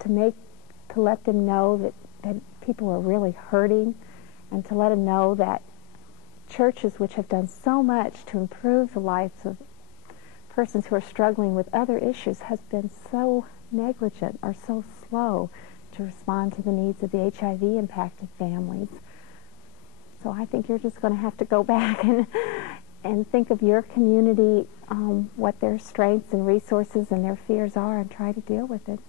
to let them know that people are really hurting, and to let them know that churches which have done so much to improve the lives of persons who are struggling with other issues has been so negligent or so slow to respond to the needs of the HIV-impacted families. So I think you're just going to have to go back and think of your community, what their strengths and resources and their fears are, and try to deal with it.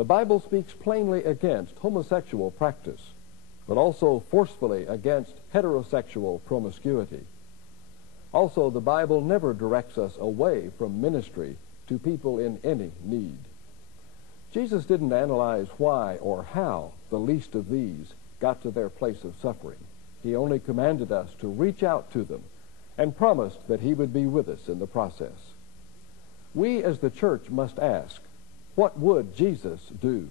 The Bible speaks plainly against homosexual practice, but also forcefully against heterosexual promiscuity. Also, the Bible never directs us away from ministry to people in any need. Jesus didn't analyze why or how the least of these got to their place of suffering. He only commanded us to reach out to them and promised that he would be with us in the process. We as the church must ask, what would Jesus do?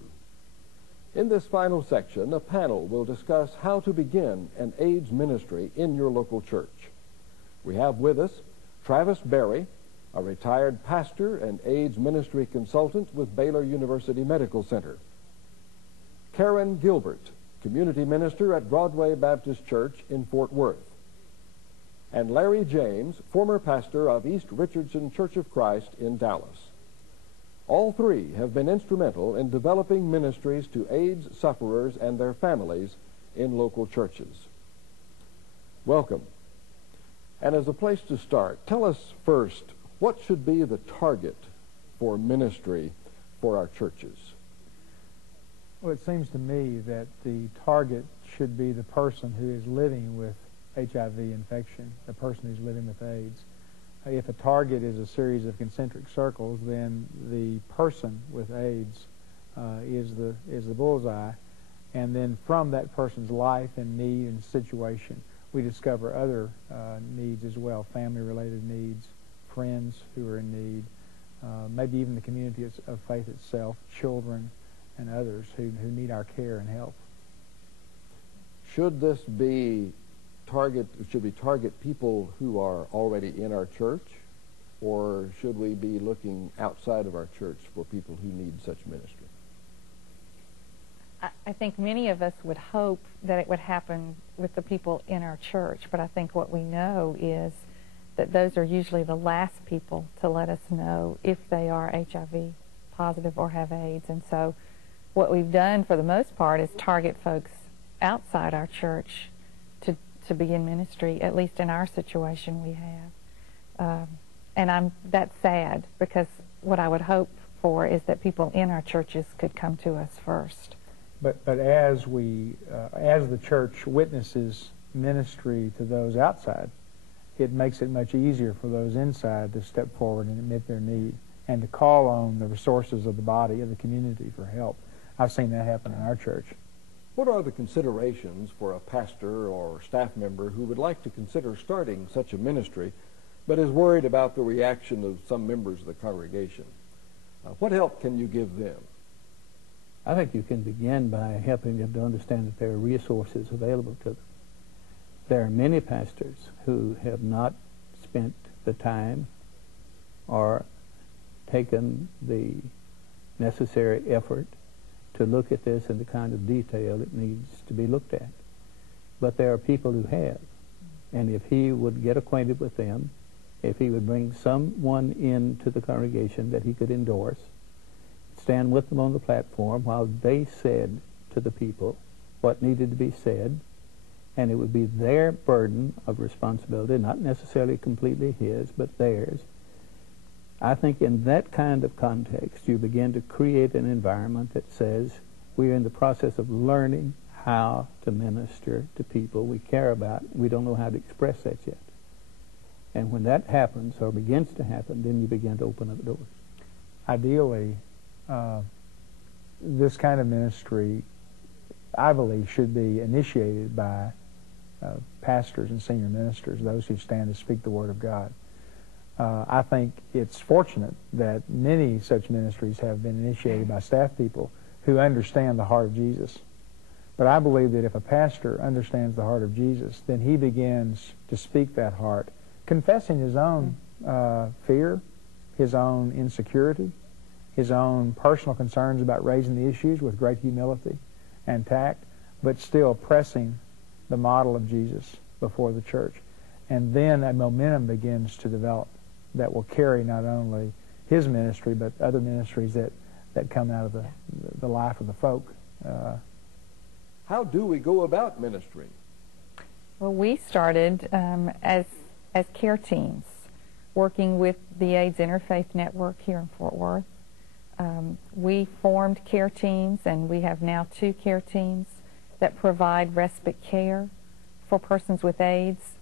In this final section, a panel will discuss how to begin an AIDS ministry in your local church. We have with us Travis Berry, a retired pastor and AIDS ministry consultant with Baylor University Medical Center; Karen Gilbert, community minister at Broadway Baptist Church in Fort Worth; and Larry James, former pastor of East Richardson Church of Christ in Dallas. All three have been instrumental in developing ministries to AIDS sufferers and their families in local churches. Welcome. And as a place to start, tell us first, what should be the target for ministry for our churches? Well, it seems to me that the target should be the person who is living with HIV infection, the person who's living with AIDS. If a target is a series of concentric circles, then the person with AIDS is the bullseye, and then from that person's life and need and situation, we discover other needs as well, family-related needs, friends who are in need, maybe even the community of faith itself, children and others who need our care and help. Should we target people who are already in our church, or should we be looking outside of our church for people who need such ministry? I think many of us would hope that it would happen with the people in our church, but I think what we know is that those are usually the last people to let us know if they are HIV positive or have AIDS. And so what we've done for the most part is target folks outside our church to begin ministry, at least in our situation we have. And that's sad, because what I would hope for is that people in our churches could come to us first. But as the church witnesses ministry to those outside, it makes it much easier for those inside to step forward and admit their need and to call on the resources of the body, of the community, for help. I've seen that happen in our church. What are the considerations for a pastor or staff member who would like to consider starting such a ministry but is worried about the reaction of some members of the congregation? What help can you give them? I think you can begin by helping them to understand that there are resources available to them. There are many pastors who have not spent the time or taken the necessary effort to look at this in the kind of detail that needs to be looked at. But there are people who have. And if he would get acquainted with them, if he would bring someone into the congregation that he could endorse, stand with them on the platform while they said to the people what needed to be said, and it would be their burden of responsibility, not necessarily completely his, but theirs. I think in that kind of context, you begin to create an environment that says we're in the process of learning how to minister to people we care about. We don't know how to express that yet. And when that happens, or begins to happen, then you begin to open up doors. Ideally, this kind of ministry, I believe, should be initiated by pastors and senior ministers, those who stand to speak the Word of God. I think it's fortunate that many such ministries have been initiated by staff people who understand the heart of Jesus. But I believe that if a pastor understands the heart of Jesus, then he begins to speak that heart, confessing his own fear, his own insecurity, his own personal concerns about raising the issues with great humility and tact, but still pressing the model of Jesus before the church. And then a momentum begins to develop that will carry not only his ministry, but other ministries that come out of the life of the folk. How do we go about ministry? Well, we started as care teams, working with the AIDS Interfaith Network here in Fort Worth, We formed care teams, and we have now 2 care teams that provide respite care for persons with AIDS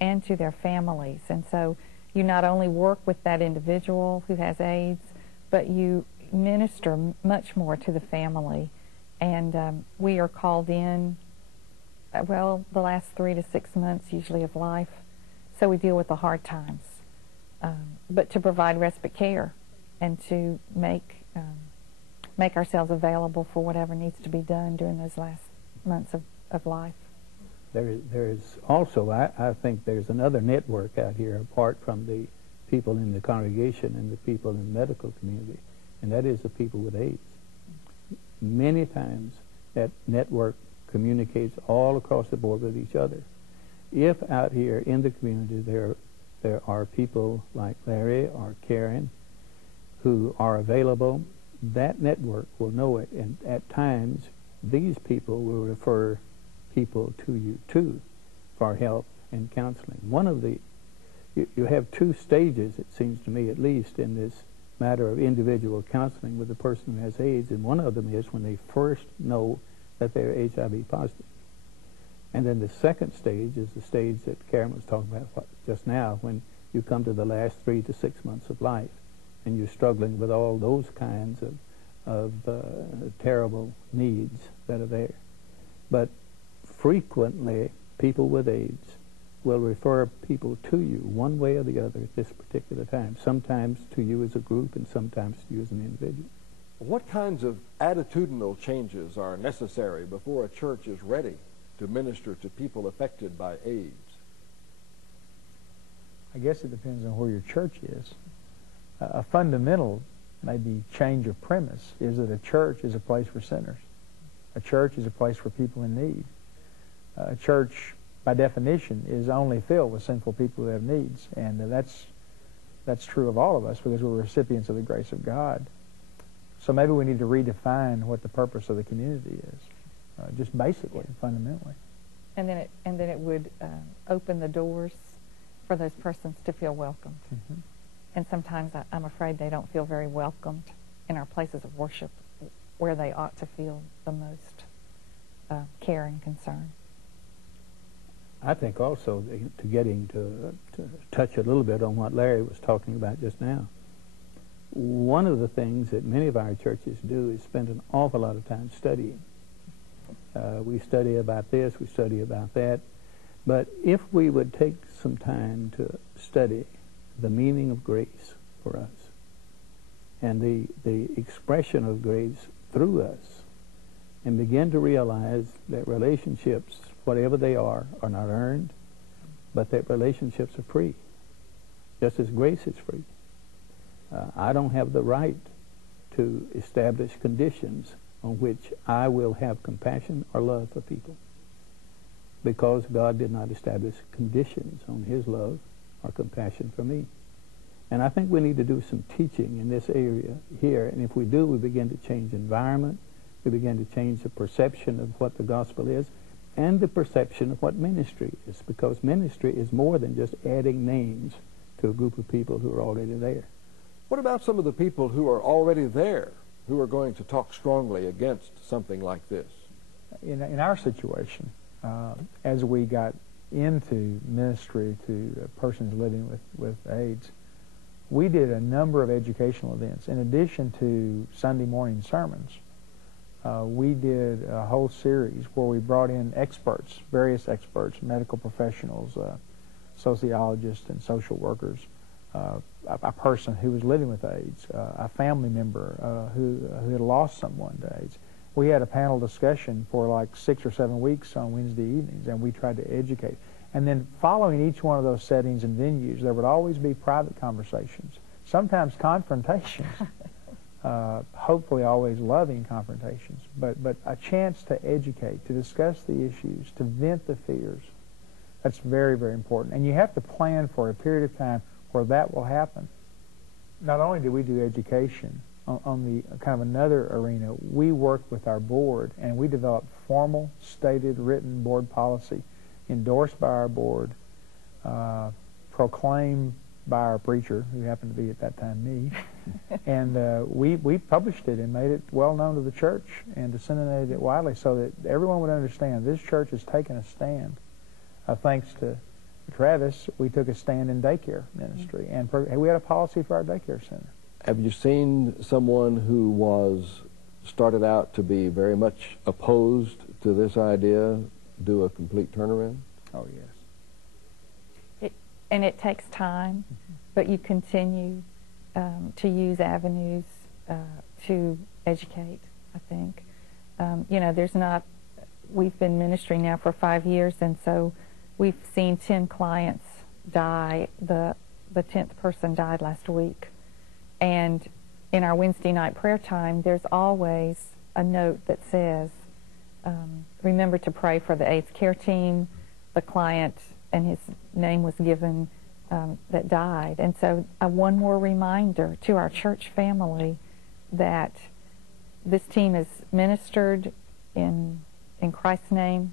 and to their families. And so you not only work with that individual who has AIDS, but you minister much more to the family. And we are called in, well, the last 3 to 6 months usually of life. So we deal with the hard times. But to provide respite care and to make ourselves available for whatever needs to be done during those last months of life. There is also, I think there's another network out here apart from the people in the congregation and the people in the medical community, and that is the people with AIDS. Many times that network communicates all across the board with each other. If out here in the community there are people like Larry or Karen who are available, that network will know it, and at times these people will refer people to you too for help and counseling. One of the, you have 2 stages, it seems to me at least, in this matter of individual counseling with a person who has AIDS, and one of them is when they first know that they're HIV positive. And then the second stage is the stage that Karen was talking about just now, when you come to the last 3 to 6 months of life and you're struggling with all those kinds of terrible needs that are there. But frequently, people with AIDS will refer people to you one way or the other at this particular time, sometimes to you as a group and sometimes to you as an individual. What kinds of attitudinal changes are necessary before a church is ready to minister to people affected by AIDS? I guess it depends on where your church is. A fundamental, maybe, change of premise is that a church is a place for sinners. A church is a place for people in need. A church, by definition, is only filled with sinful people who have needs, and that's true of all of us because we're recipients of the grace of God. So maybe we need to redefine what the purpose of the community is, just basically, fundamentally. And then it would open the doors for those persons to feel welcomed. Mm-hmm. And sometimes I'm afraid they don't feel very welcomed in our places of worship where they ought to feel the most care and concern. I think also, to getting to touch a little bit on what Larry was talking about just now, one of the things that many of our churches do is spend an awful lot of time studying. We study about this, we study about that, but if we would take some time to study the meaning of grace for us and the expression of grace through us, and begin to realize that relationships, whatever they are not earned, but that relationships are free, just as grace is free. I don't have the right to establish conditions on which I will have compassion or love for people, because God did not establish conditions on His love or compassion for me. And I think we need to do some teaching in this area here, and if we do, we begin to change environment, we begin to change the perception of what the gospel is, and the perception of what ministry is, because ministry is more than just adding names to a group of people who are already there. What about some of the people who are already there, who are going to talk strongly against something like this? In our situation, as we got into ministry to persons living with AIDS, we did a number of educational events. In addition to Sunday morning sermons, we did a whole series where we brought in experts, various experts, medical professionals, sociologists and social workers, a person who was living with AIDS, a family member who had lost someone to AIDS. We had a panel discussion for like 6 or 7 weeks on Wednesday evenings, and we tried to educate. And then following each one of those settings and venues, there would always be private conversations, sometimes confrontations, hopefully always loving confrontations, but a chance to educate, to discuss the issues, to vent the fears. That's very, very important. And you have to plan for a period of time where that will happen. Not only do we do education on the kind of another arena, we worked with our board and we developed formal, stated, written board policy endorsed by our board, proclaimed by our preacher, who happened to be at that time me. And we published it and made it well known to the church and disseminated it widely so that everyone would understand this church has taken a stand. Thanks to Travis, we took a stand in daycare ministry, and we had a policy for our daycare center. Have you seen someone who started out to be very much opposed to this idea do a complete turnaround? Oh, yes. And it takes time, but you continue to use avenues to educate, I think. You know, we've been ministering now for 5 years, and so we've seen 10 clients die. The 10th person died last week. And in our Wednesday night prayer time, there's always a note that says, remember to pray for the AIDS care team, the client, and his name was given, that died. And so one more reminder to our church family that this team is ministered in Christ's name,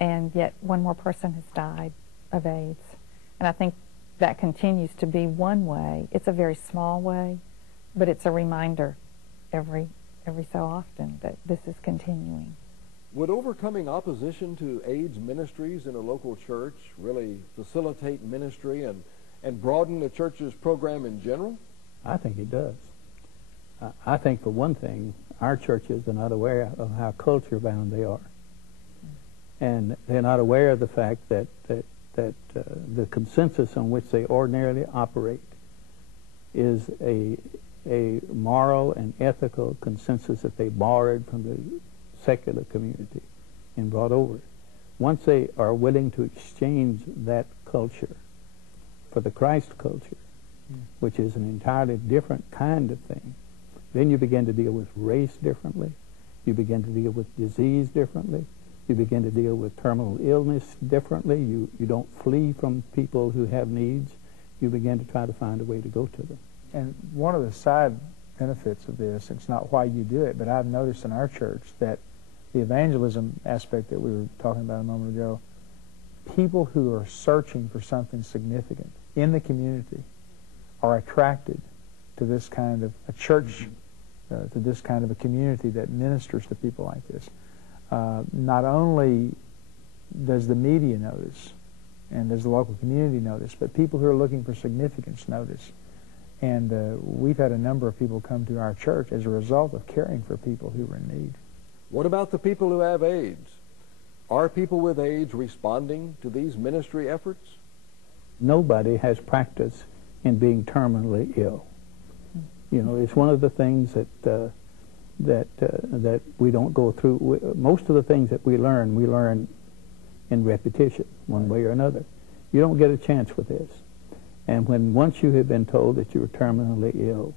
and yet one more person has died of AIDS. And I think that continues to be one way. It's a very small way, but it's a reminder every so often that this is continuing. Would overcoming opposition to AIDS ministries in a local church really facilitate ministry and broaden the church's program in general? I think it does. I think, for one thing, our churches are not aware of how culture-bound they are. And they're not aware of the fact that the consensus on which they ordinarily operate is a moral and ethical consensus that they borrowed from the secular community and brought over. Once they are willing to exchange that culture for the Christ culture, which is an entirely different kind of thing, then you begin to deal with race differently, you begin to deal with disease differently, you begin to deal with terminal illness differently, you don't flee from people who have needs, you begin to try to find a way to go to them. And one of the side benefits of this, it's not why you do it, but I've noticed in our church that the evangelism aspect that we were talking about a moment ago, people who are searching for something significant in the community are attracted to this kind of a church, to this kind of a community that ministers to people like this. Not only does the media notice and does the local community notice, but people who are looking for significance notice. And we've had a number of people come to our church as a result of caring for people who were in need. What about the people who have AIDS? Are people with AIDS responding to these ministry efforts? Nobody has practice in being terminally ill. You know, it's one of the things that we don't go through. Most of the things that we learn in repetition, one way or another. You don't get a chance with this. And once you have been told that you're terminally ill,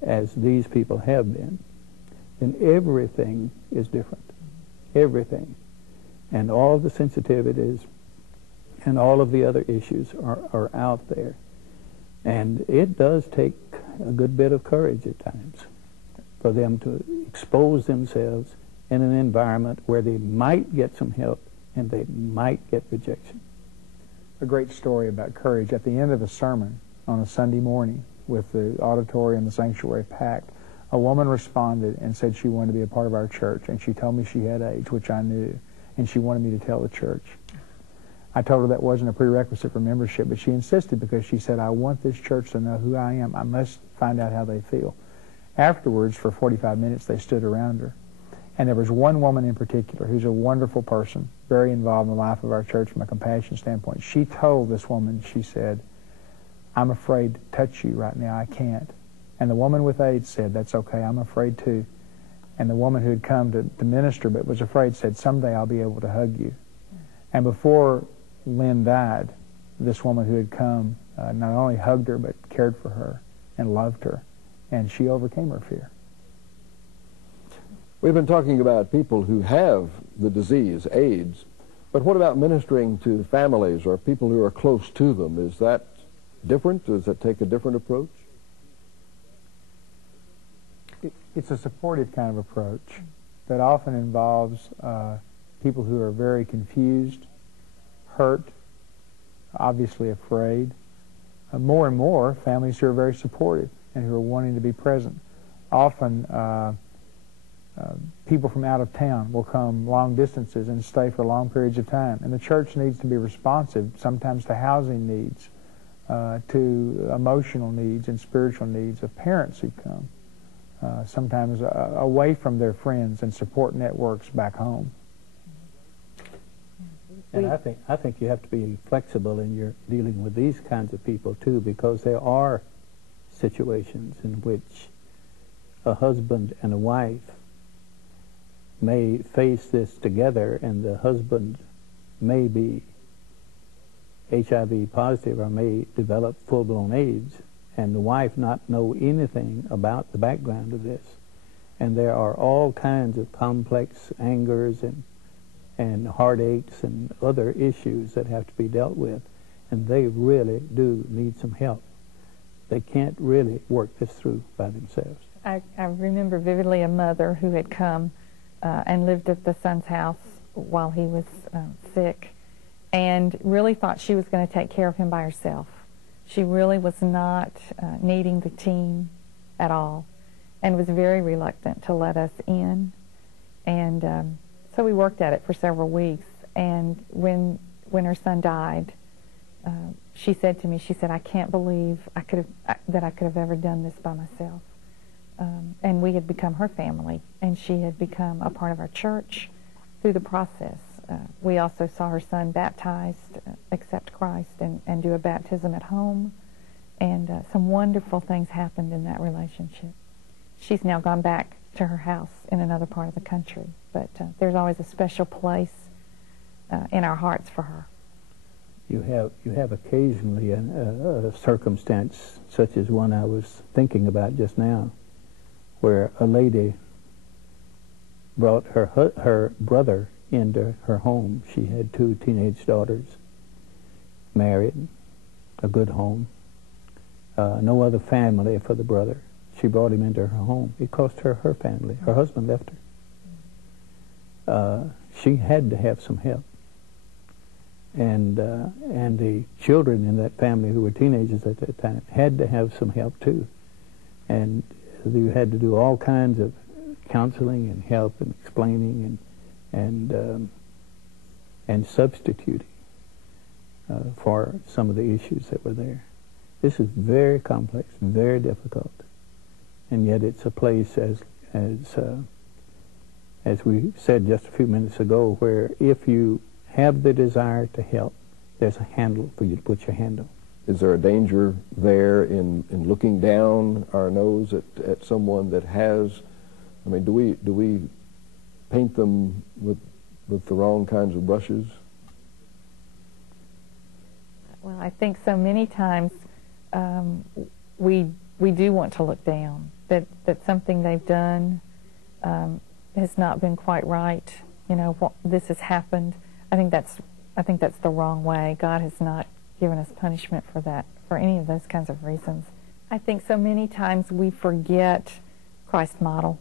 as these people have been, then everything is different. Everything. And all the sensitivities and all of the other issues are out there. And it does take a good bit of courage at times for them to expose themselves in an environment where they might get some help and they might get rejection. A great story about courage. At the end of a sermon on a Sunday morning with the auditorium and the sanctuary packed, a woman responded and said she wanted to be a part of our church, and she told me she had AIDS, which I knew, and she wanted me to tell the church. I told her that wasn't a prerequisite for membership, but she insisted because she said, I want this church to know who I am. I must find out how they feel. Afterwards, for 45 minutes, they stood around her. And there was one woman in particular who's a wonderful person, very involved in the life of our church from a compassion standpoint. She told this woman, she said, I'm afraid to touch you right now. I can't. And the woman with AIDS said, that's okay, I'm afraid too. And the woman who had come to minister but was afraid said, someday I'll be able to hug you. And before Lynn died, this woman who had come not only hugged her but cared for her and loved her. And she overcame her fear. We've been talking about people who have the disease, AIDS, but what about ministering to families or people who are close to them? Is that different? Does that take a different approach? It's a supportive kind of approach that often involves people who are very confused, hurt, obviously afraid, more and more families who are very supportive and who are wanting to be present. Often people from out of town will come long distances and stay for long periods of time, and the church needs to be responsive sometimes to housing needs, to emotional needs and spiritual needs of parents who come, sometimes away from their friends and support networks back home. And I think you have to be flexible in your dealing with these kinds of people too, because there are situations in which a husband and a wife may face this together, and the husband may be HIV positive or may develop full-blown AIDS, and the wife not know anything about the background of this. And there are all kinds of complex angers and heartaches and other issues that have to be dealt with, and they really do need some help. They can't really work this through by themselves. I remember vividly a mother who had come and lived at the son's house while he was sick, and really thought she was going to take care of him by herself. She really was not needing the team at all, and was very reluctant to let us in. And so we worked at it for several weeks, and when her son died, she said to me, she said, "I can't believe that I could have ever done this by myself." And we had become her family, and she had become a part of our church through the process. We also saw her son baptized, accept Christ, and do a baptism at home, and some wonderful things happened in that relationship. She's now gone back to her house in another part of the country, but there's always a special place in our hearts for her. You have occasionally a circumstance such as one I was thinking about just now, where a lady brought her brother into her home. She had 2 teenage daughters, married, a good home, no other family for the brother. She brought him into her home. It cost her her family. Her husband left her. She had to have some help. And the children in that family, who were teenagers at that time, had to have some help too. And you had to do all kinds of counseling and help and explaining and substituting for some of the issues that were there. This is very complex, very difficult, and yet it's a place, as we said just a few minutes ago, where if you have the desire to help, there's a handle for you to put your hand on. Is there a danger there in looking down our nose at someone that has, I mean, do we paint them with the wrong kinds of brushes? Well, I think so many times we do want to look down, that something they've done has not been quite right. You know, this has happened. I think that's the wrong way. God has not given us punishment for that, for any of those kinds of reasons. I think so many times we forget Christ's model,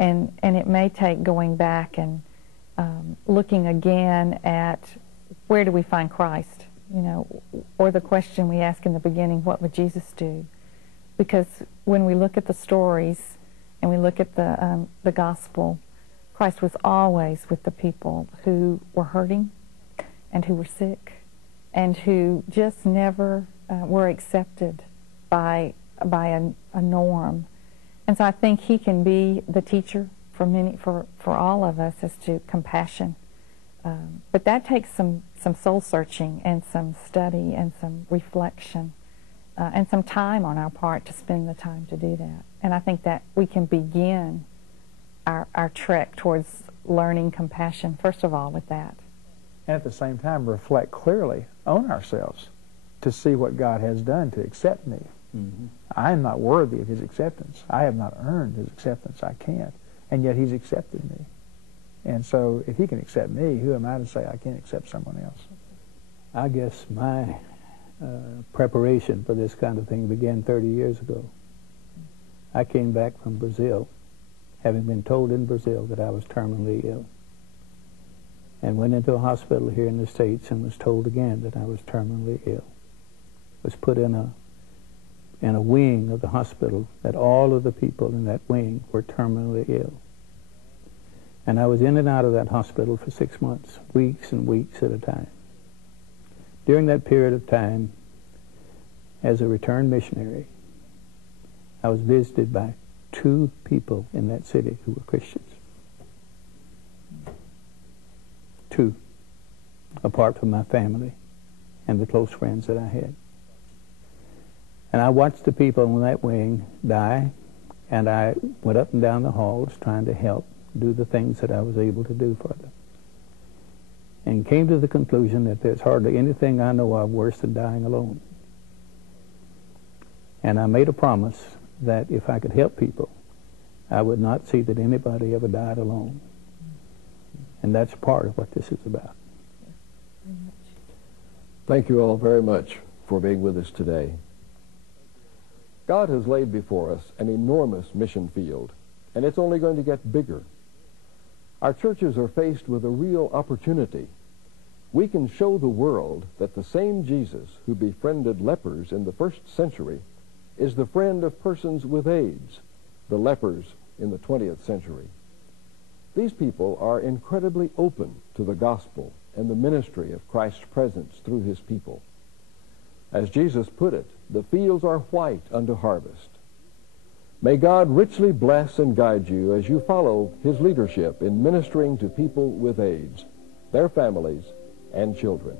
and it may take going back and looking again at where do we find Christ, you know, or the question we ask in the beginning, what would Jesus do? Because when we look at the stories and we look at the gospel, Christ was always with the people who were hurting and who were sick and who just never were accepted by a norm. And so I think he can be the teacher for all of us as to compassion. But that takes some soul searching and some study and some reflection and some time on our part to spend the time to do that. And I think that we can begin our trek towards learning compassion, first of all, with that. And at the same time, reflect clearly on ourselves to see what God has done to accept me. Mm-hmm. I am not worthy of his acceptance. I have not earned his acceptance. I can't. And yet he's accepted me. And so if he can accept me, who am I to say I can't accept someone else? I guess my preparation for this kind of thing began 30 years ago. I came back from Brazil, having been told in Brazil that I was terminally ill, and went into a hospital here in the States and was told again that I was terminally ill. Was put in a in a wing of the hospital that all of the people in that wing were terminally ill. And I was in and out of that hospital for 6 months, weeks and weeks at a time. During that period of time, as a returned missionary, I was visited by 2 people in that city who were Christians. 2, apart from my family and the close friends that I had. And I watched the people on that wing die, and I went up and down the halls trying to help do the things that I was able to do for them. And came to the conclusion that there's hardly anything I know of worse than dying alone. And I made a promise that if I could help people, I would not see that anybody ever died alone. And that's part of what this is about. Thank you all very much for being with us today. God has laid before us an enormous mission field, and it's only going to get bigger. Our churches are faced with a real opportunity. We can show the world that the same Jesus who befriended lepers in the 1st century is the friend of persons with AIDS, the lepers in the 20th century. These people are incredibly open to the gospel and the ministry of Christ's presence through his people. As Jesus put it, the fields are white unto harvest. May God richly bless and guide you as you follow his leadership in ministering to people with AIDS, their families, and children.